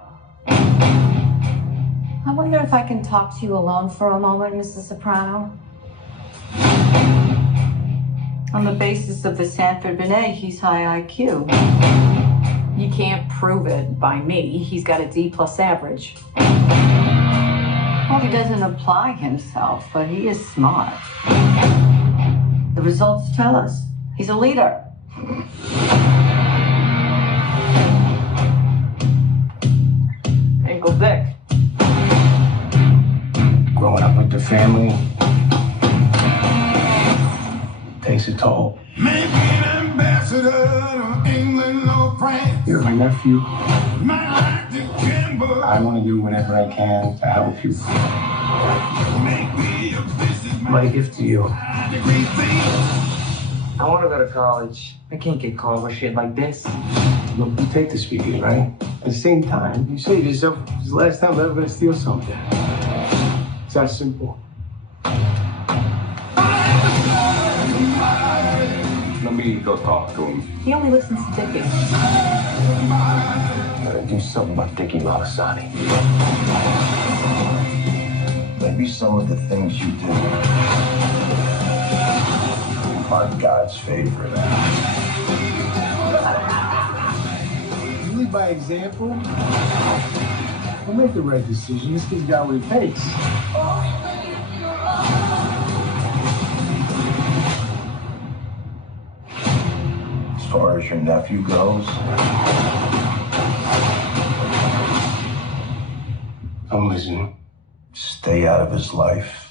I wonder if I can talk to you alone for a moment, Mrs. Soprano. On the basis of the Sanford Binet, he's high IQ. You can't prove it by me. He's got a D+ average. Oh, He doesn't apply himself, but he is smart. The results tell us he's a leader. Uncle Dick. Growing up with the family takes a toll. Maybe an ambassador to England or France. You're my nephew. Might like to gamble. I want to do whatever I can to help you. Maybe a businessman. My gift to you. Degree thing. I want to go to college. I can't get caught with shit like this. Look, you take the speaking, right? At the same time, you say to yourself, this is the last time I'm ever going to steal something. It's that simple. Let me go talk to him. He only listens to Dickie. Gotta do something about Dickie Malasani. Maybe some of the things you do aren't God's favorite. You lead by example. We'll make the right decision. This kid's got what it takes. As far as your nephew goes, I'm listening. stay out of his life.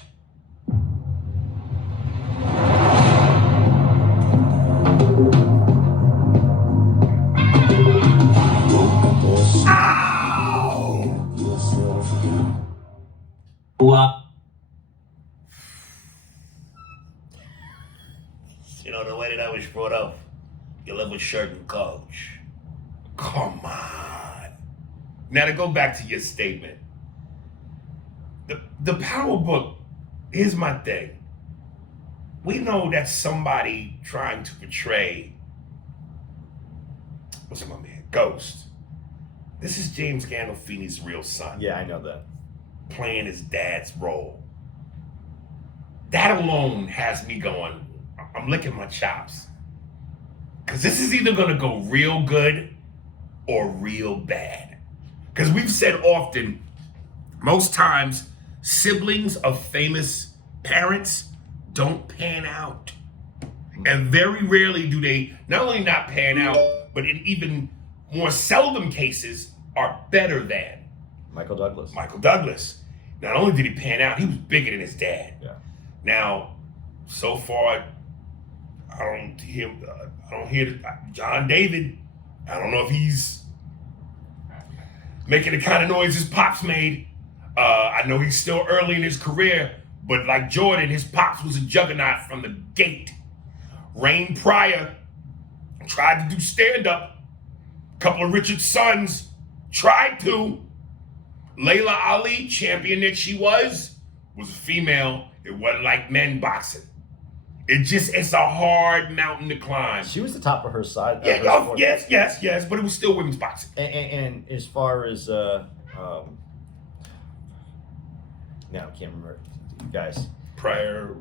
You know, the way that I was brought up, you live with shirt and coach. Come on. Now to go back to your statement. The power book, here's my thing. We know that's somebody trying to portray, what's my man, Ghost. This is James Gandolfini's real son. Yeah, I know that. Playing his dad's role. That alone has me going, I'm licking my chops. Because this is either going to go real good or real bad. Because we've said often, most times, siblings of famous parents don't pan out. And very rarely do they not only not pan out, but in even more seldom cases are better than. Michael Douglas. Michael Douglas. Not only did he pan out, he was bigger than his dad. Yeah. Now, so far, I don't hear John David. I don't know if he's making the kind of noise his pops made. I know he's still early in his career, but like Jordan, his pops was a juggernaut from the gate. Rain Pryor tried to do stand-up. A couple of Richard's sons tried to. Layla Ali, champion that she was a female. It wasn't like men boxing. It's a hard mountain to climb. She was the top of her side. Yeah, yes, but it was still women's boxing. And as far as now I can't remember, guys. Prior.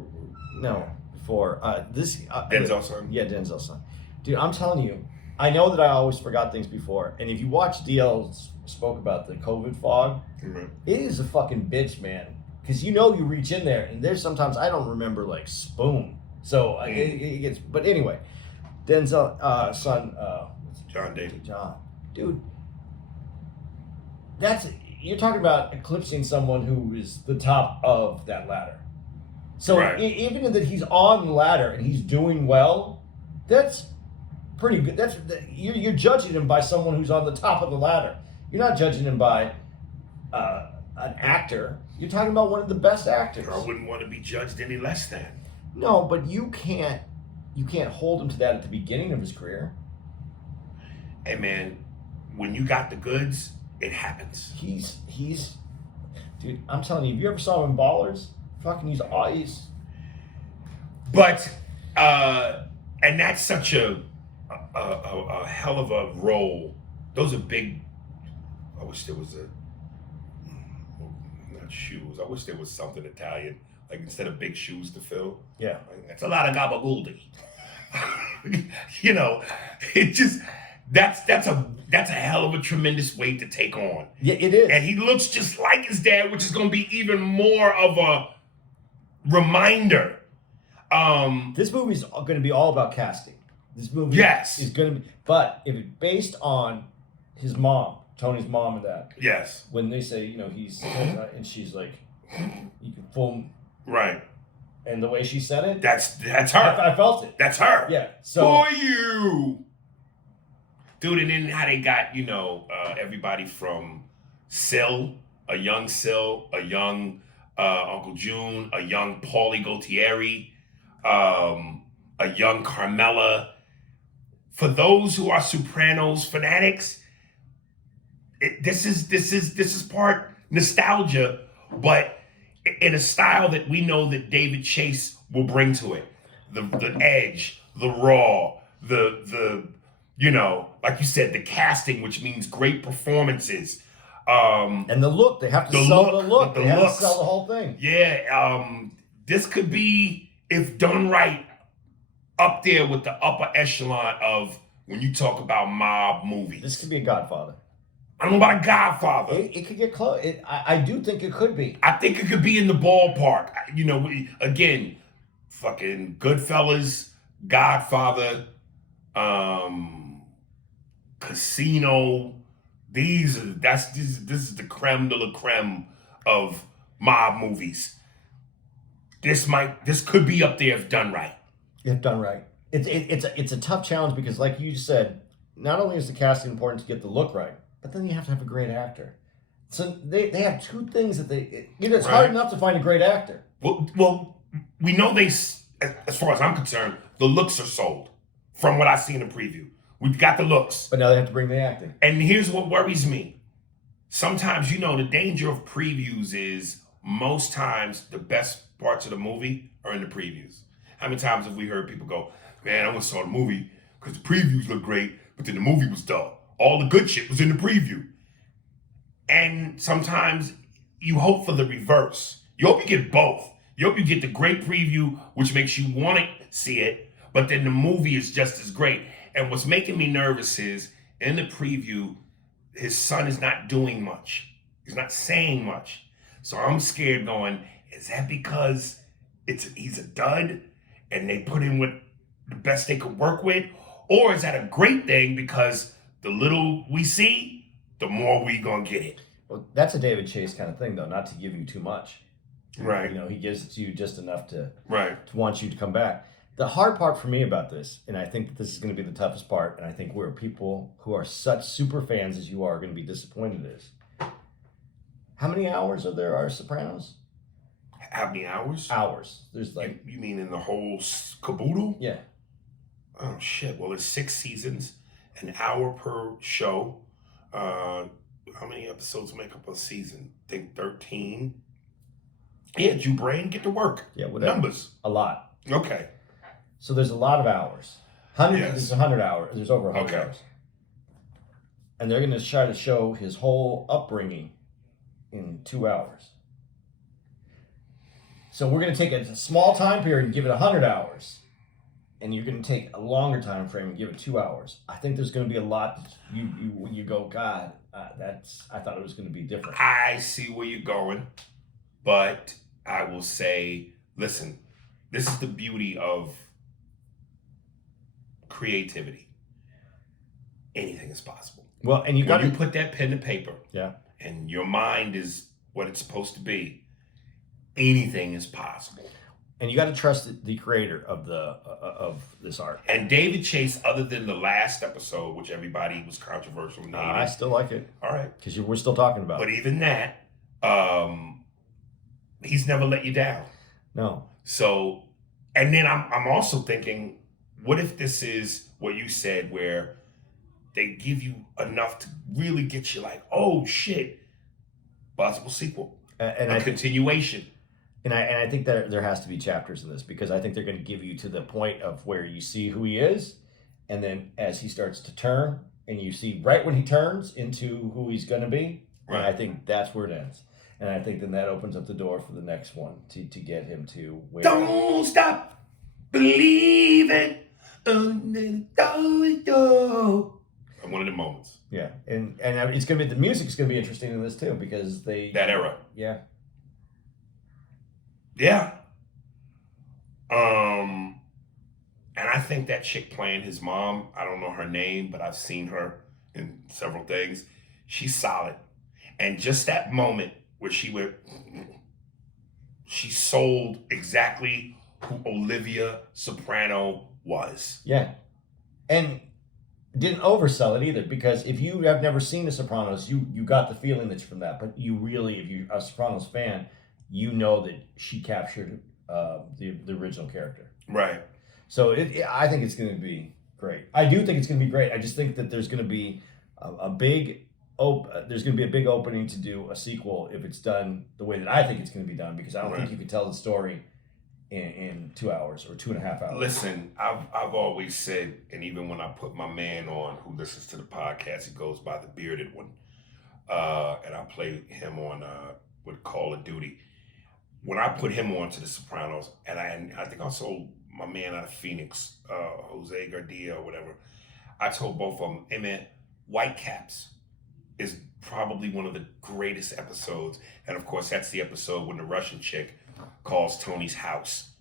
No, before this. Denzel's son. Yeah, Denzel's son. Dude, I'm telling you, I know that I always forgot things before, and if you watch DL spoke about the COVID fog, it is a fucking bitch, man. Because you reach in there, and there's sometimes I don't remember like spoon. So it gets. But anyway, Denzel son, John David. John, dude, you're talking about eclipsing someone who is the top of that ladder. So right. Even that he's on the ladder and he's doing well, that's pretty good. You're judging him by someone who's on the top of the ladder. You're not judging him by an actor. You're talking about one of the best actors. I wouldn't want to be judged any less than. No, but you can't hold him to that at the beginning of his career. Hey man, when you got the goods, it happens. He's dude, I'm telling you, if you ever saw him in Ballers, fucking he's But and that's such a hell of a role. Those are big. I wish there was not shoes. I wish there was something Italian, like instead of big shoes to fill. Yeah. Like, that's a lot of gabagooldy. It just, that's a hell of a tremendous weight to take on. Yeah, it is. And he looks just like his dad, which is going to be even more of a reminder. This movie's going to be all about casting. This movie is going to be, but if it's based on his mom, Tony's mom and dad. Yes. When they say, he's, and she's like, you can fool me. Right. And the way she said it. That's her. I felt it. That's her. Yeah. So. For you. Dude, and then how they got, everybody from Syl, a young Uncle June, a young Paulie Gaultieri, a young Carmela. For those who are Sopranos fanatics, this is part nostalgia, but in a style that we know that David Chase will bring to it. The edge, the raw, the like you said, the casting, which means great performances. And the look, they have to sell the look. They have to sell the whole thing. Yeah, this could be, if done right, up there with the upper echelon of when you talk about mob movies. This could be a Godfather. I don't know about a Godfather. It could get close. I do think it could be. I think it could be in the ballpark. Again, fucking Goodfellas, Godfather, Casino. This is the creme de la creme of mob movies. This could be up there if done right. If done right. It's a tough challenge because, like you just said, not only is the casting important to get the look right, but then you have to have a great actor. So they have two things that it's hard enough to find a great actor. Well, we know as far as I'm concerned, the looks are sold from what I see in the preview. We've got the looks. But now they have to bring the acting. And here's what worries me. Sometimes, the danger of previews is most times the best parts of the movie are in the previews. How many times have we heard people go, man, I went and saw the movie because the previews look great, but then the movie was dull. All the good shit was in the preview. And sometimes you hope for the reverse. You hope you get both. You hope you get the great preview, which makes you want to see it, but then the movie is just as great. And what's making me nervous is, in the preview, his son is not doing much. He's not saying much. So I'm scared going, is that because he's a dud and they put in what the best they could work with? Or is that a great thing because the little we see, the more we gonna get it? Well, that's a David Chase kind of thing, though, not to give you too much. Right. He gives it to you just enough to want you to come back. The hard part for me about this, and I think that this is going to be the toughest part, and I think where people who are such super fans as you are going to be disappointed is, how many hours are Sopranos? How many hours? Hours. There's like... You mean in the whole caboodle? Yeah. Oh, shit. Well, there's 6 seasons, an hour per show. How many episodes make up a season? I think 13. Yeah, Brain, get to work. Yeah, whatever. Numbers. A lot. Okay. So there's a lot of hours. There's 100 hours. There's over 100 hours. And they're going to try to show his whole upbringing in 2 hours. So we're going to take a small time period and give it 100 hours. And you're going to take a longer time frame and give it 2 hours. I think there's going to be a lot. You go, God, I thought it was going to be different. I see where you're going. But I will say, listen, this is the beauty of creativity. Anything is possible. Well, and you put that pen to paper, and your mind is what it's supposed to be. Anything is possible, and you got to trust the creator of this art. And David Chase, other than the last episode, which everybody was controversial, I still like it. All right, because we're still talking about. But even that, he's never let you down. No. So, and then I'm also thinking, what if this is what you said, where they give you enough to really get you like, oh shit, possible sequel, and a continuation. And I think that there has to be chapters in this, because I think they're going to give you to the point of where you see who he is, and then as he starts to turn, and you see right when he turns into who he's going to be, and I think that's where it ends. And I think then that opens up the door for the next one to get him to where... Don't stop believing. And one of the moments. Yeah, and it's gonna be the music's gonna be interesting in this too because that era. Yeah. Yeah. And I think that chick playing his mom, I don't know her name, but I've seen her in several things. She's solid. And just that moment where she sold exactly who Olivia Soprano was. Yeah. And didn't oversell it either, because if you have never seen The Sopranos, you got the feeling that's from that. But you really, if you're a Sopranos fan, you know that she captured the original character. Right. So I think it's going to be great. I do think it's going to be great. I just think that there's going to be there's going to be a big opening to do a sequel if it's done the way that I think it's going to be done, because I don't think you can tell the story in 2 hours or 2.5 hours. Listen, I've always said, and even when I put my man on who listens to the podcast, he goes by the bearded one, and I play him on with Call of Duty. When I put him on to The Sopranos, and I think also my man out of Phoenix, Jose Garcia or whatever, I told both of them, hey man, Whitecaps is probably one of the greatest episodes. And of course, that's the episode when the Russian chick calls Tony's house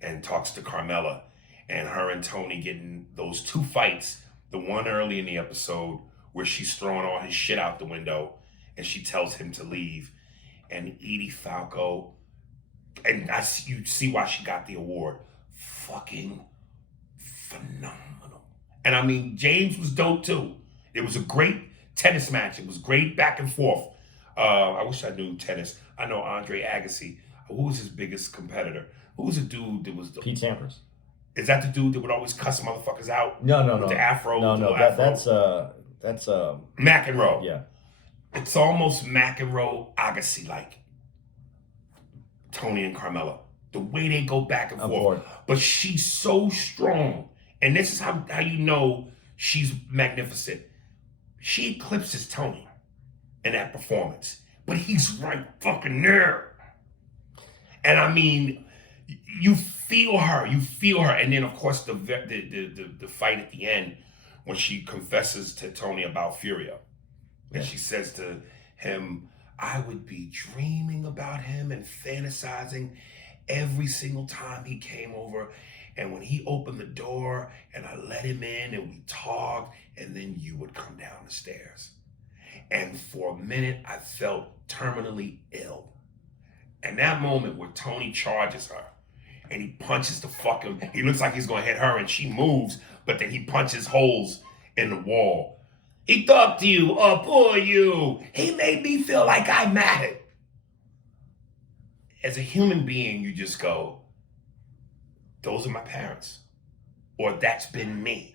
and talks to Carmela, and her and Tony getting those two fights. The one early in the episode where she's throwing all his shit out the window and she tells him to leave. And Edie Falco, and you see why she got the award. Fucking phenomenal. And I mean, James was dope too. It was a great tennis match. It was great back and forth. I wish I knew tennis. I know Andre Agassi. Who was his biggest competitor? Who was the dude that was Pete Sampras. Is that the dude that would always cuss motherfuckers out? No. With the afro. No. That's McEnroe. Yeah. It's almost McEnroe Agassi like. Tony and Carmela. The way they go back and forth. But she's so strong. And this is how you know she's magnificent. She eclipses Tony in that performance. But he's right fucking there. And I mean, you feel her. And then, of course, the fight at the end when she confesses to Tony about Furio. And she says to him, I would be dreaming about him and fantasizing every single time he came over. And when he opened the door and I let him in and we talked, and then you would come down the stairs. And for a minute, I felt terminally ill. And that moment where Tony charges her and he punches he looks like he's gonna hit her and she moves, but then he punches holes in the wall. He talked to you, oh, poor you. He made me feel like I mattered. As a human being, you just go, those are my parents. Or that's been me.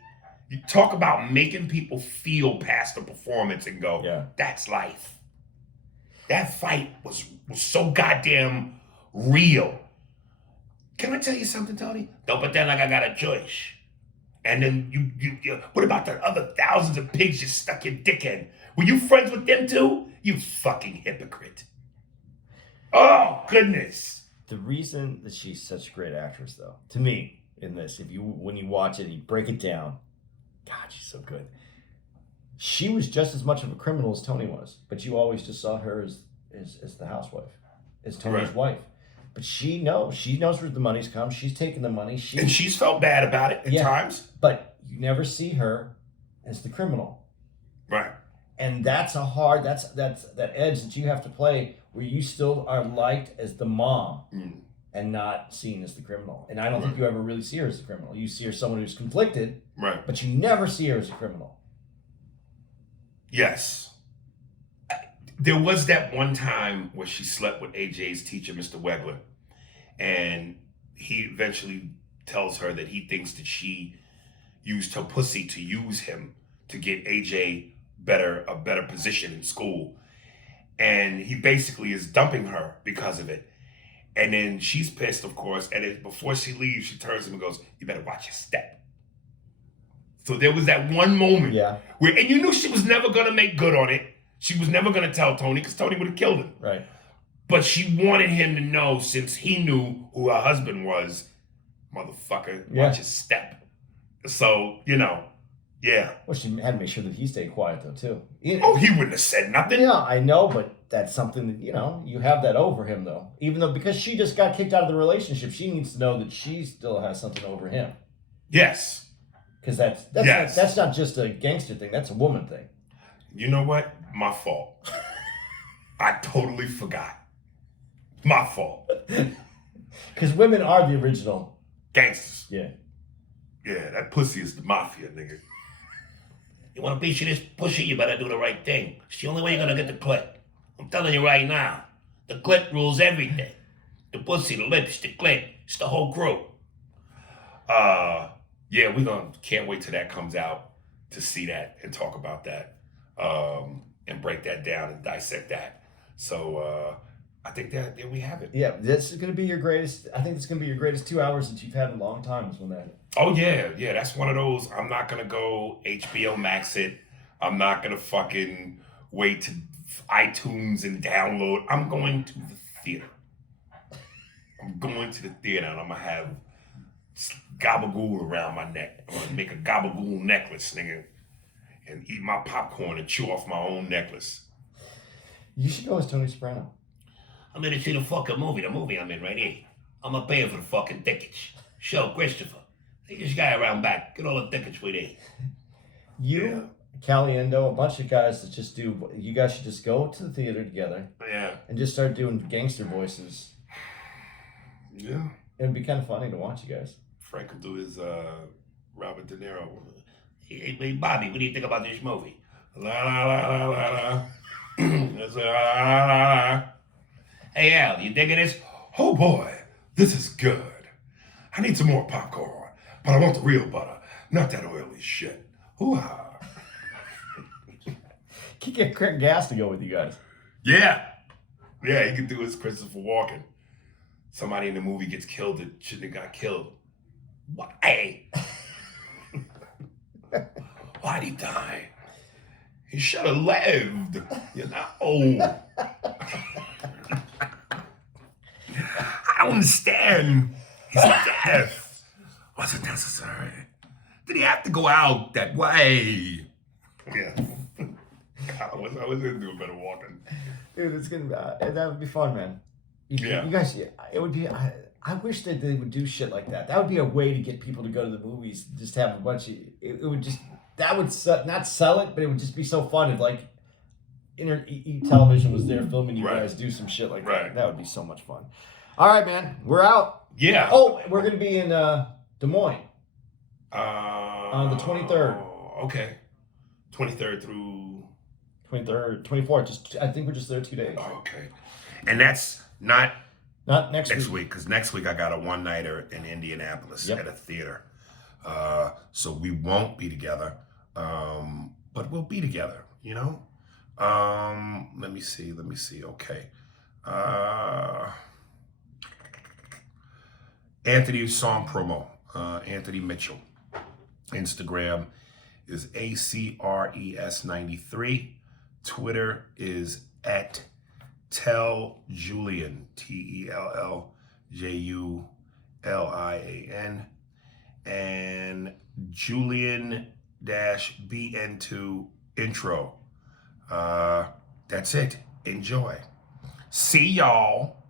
You talk about making people feel past the performance and go, that's life. That fight was so goddamn real. Can I tell you something, Tony? Don't pretend like I got a choice. And then you what about the other thousands of pigs you stuck your dick in? Were you friends with them too? You fucking hypocrite. Oh, goodness. The reason that she's such a great actress, though, to me, in this, when you watch it, you break it down, God, she's so good. She was just as much of a criminal as Tony was, but you always just saw her as the housewife, as Tony's wife. But she knows where the money's come. She's taking the money. And she's felt bad about it at times. But you never see her as the criminal. Right. And that's that edge that you have to play where you still are liked as the mom and not seen as the criminal. And I don't think you ever really see her as the criminal. You see her as someone who's conflicted, but you never see her as a criminal. Yes. There was that one time where she slept with AJ's teacher, Mr. Wegler, and he eventually tells her that he thinks that she used her pussy to use him to get AJ a better position in school. And he basically is dumping her because of it. And then she's pissed, of course, and before she leaves, she turns to him and goes, you better watch your step. So there was that one moment where, and you knew she was never going to make good on it. She was never going to tell Tony because Tony would have killed him. Right. But she wanted him to know, since he knew who her husband was, motherfucker, watch his step. So, Yeah. Well, she had to make sure that he stayed quiet though too. Oh, he wouldn't have said nothing. Yeah, I know, but that's something that you have that over him though. Even though because she just got kicked out of the relationship, she needs to know that she still has something over him. Yes. Because that's not just a gangster thing. That's a woman thing. You know what? My fault. I totally forgot. My fault. Because women are the original gangsters. Yeah. Yeah, that pussy is the mafia, nigga. You want a piece of this pussy, you better do the right thing. It's the only way you're gonna get the clit. I'm telling you right now. The clit rules everything. The pussy, the lips, the clit. It's the whole crew. Yeah, can't wait till that comes out to see that and talk about that. And break that down and dissect that. So I think that there we have it. Yeah, this is gonna be your greatest. I think it's gonna be your greatest 2 hours that you've had in a long time. Is when that. Oh yeah. That's one of those. I'm not gonna go HBO Max it. I'm not gonna fucking wait to iTunes and download. I'm going to the theater. I'm going to the theater and I'm gonna have gabagool around my neck. I'm gonna make a gabagool necklace, nigga, and eat my popcorn and chew off my own necklace. You should go as Tony Soprano. I'm here to see the fucking movie. The movie I'm in right here. I'm gonna pay for the fucking tickets. Show Christopher. Take this guy around back. Get all the tickets we need. You, Caliendo, a bunch of guys that just do. You guys should just go to the theater together. Yeah. And just start doing gangster voices. Yeah. It'd be kind of funny to watch you guys. Frank will do his Robert De Niro. Hey, Bobby, what do you think about this movie? La la la la la la. That's la la la la. Hey, Al, you digging this? Oh boy, this is good. I need some more popcorn, but I want the real butter, not that oily shit. Hoo-ha. Can you get Craig Gass to go with you guys? Yeah, he could do his Christopher Walken. Somebody in the movie gets killed that shouldn't have got killed. Why? Why'd he die? He should have lived, you know. I don't understand his death. Was it necessary? Did he have to go out that way? Yeah. God, I was into a better walking. Dude, it's gonna be, that would be fun, man. You guys, it would be. I wish that they would do shit like that. That would be a way to get people to go to the movies. Just have a bunch of. It would just. That would not sell it, but it would just be so fun if like, television was there filming you guys do some shit like that. That would be so much fun. All right, man, we're out. Yeah. Oh, we're gonna be in Des Moines on the 23rd. Okay. 23rd through 23rd, 24th. I think we're just there 2 days. Okay. And that's not next week, because next week I got a one-nighter in Indianapolis at a theater. So we won't be together, but we'll be together, you know? Let me see. Okay. Anthony's song promo, Anthony Mitchell. Instagram is ACRES93. Twitter is at TellJulian, TellJulian, and Julian-BN2 intro. That's it. Enjoy. See y'all.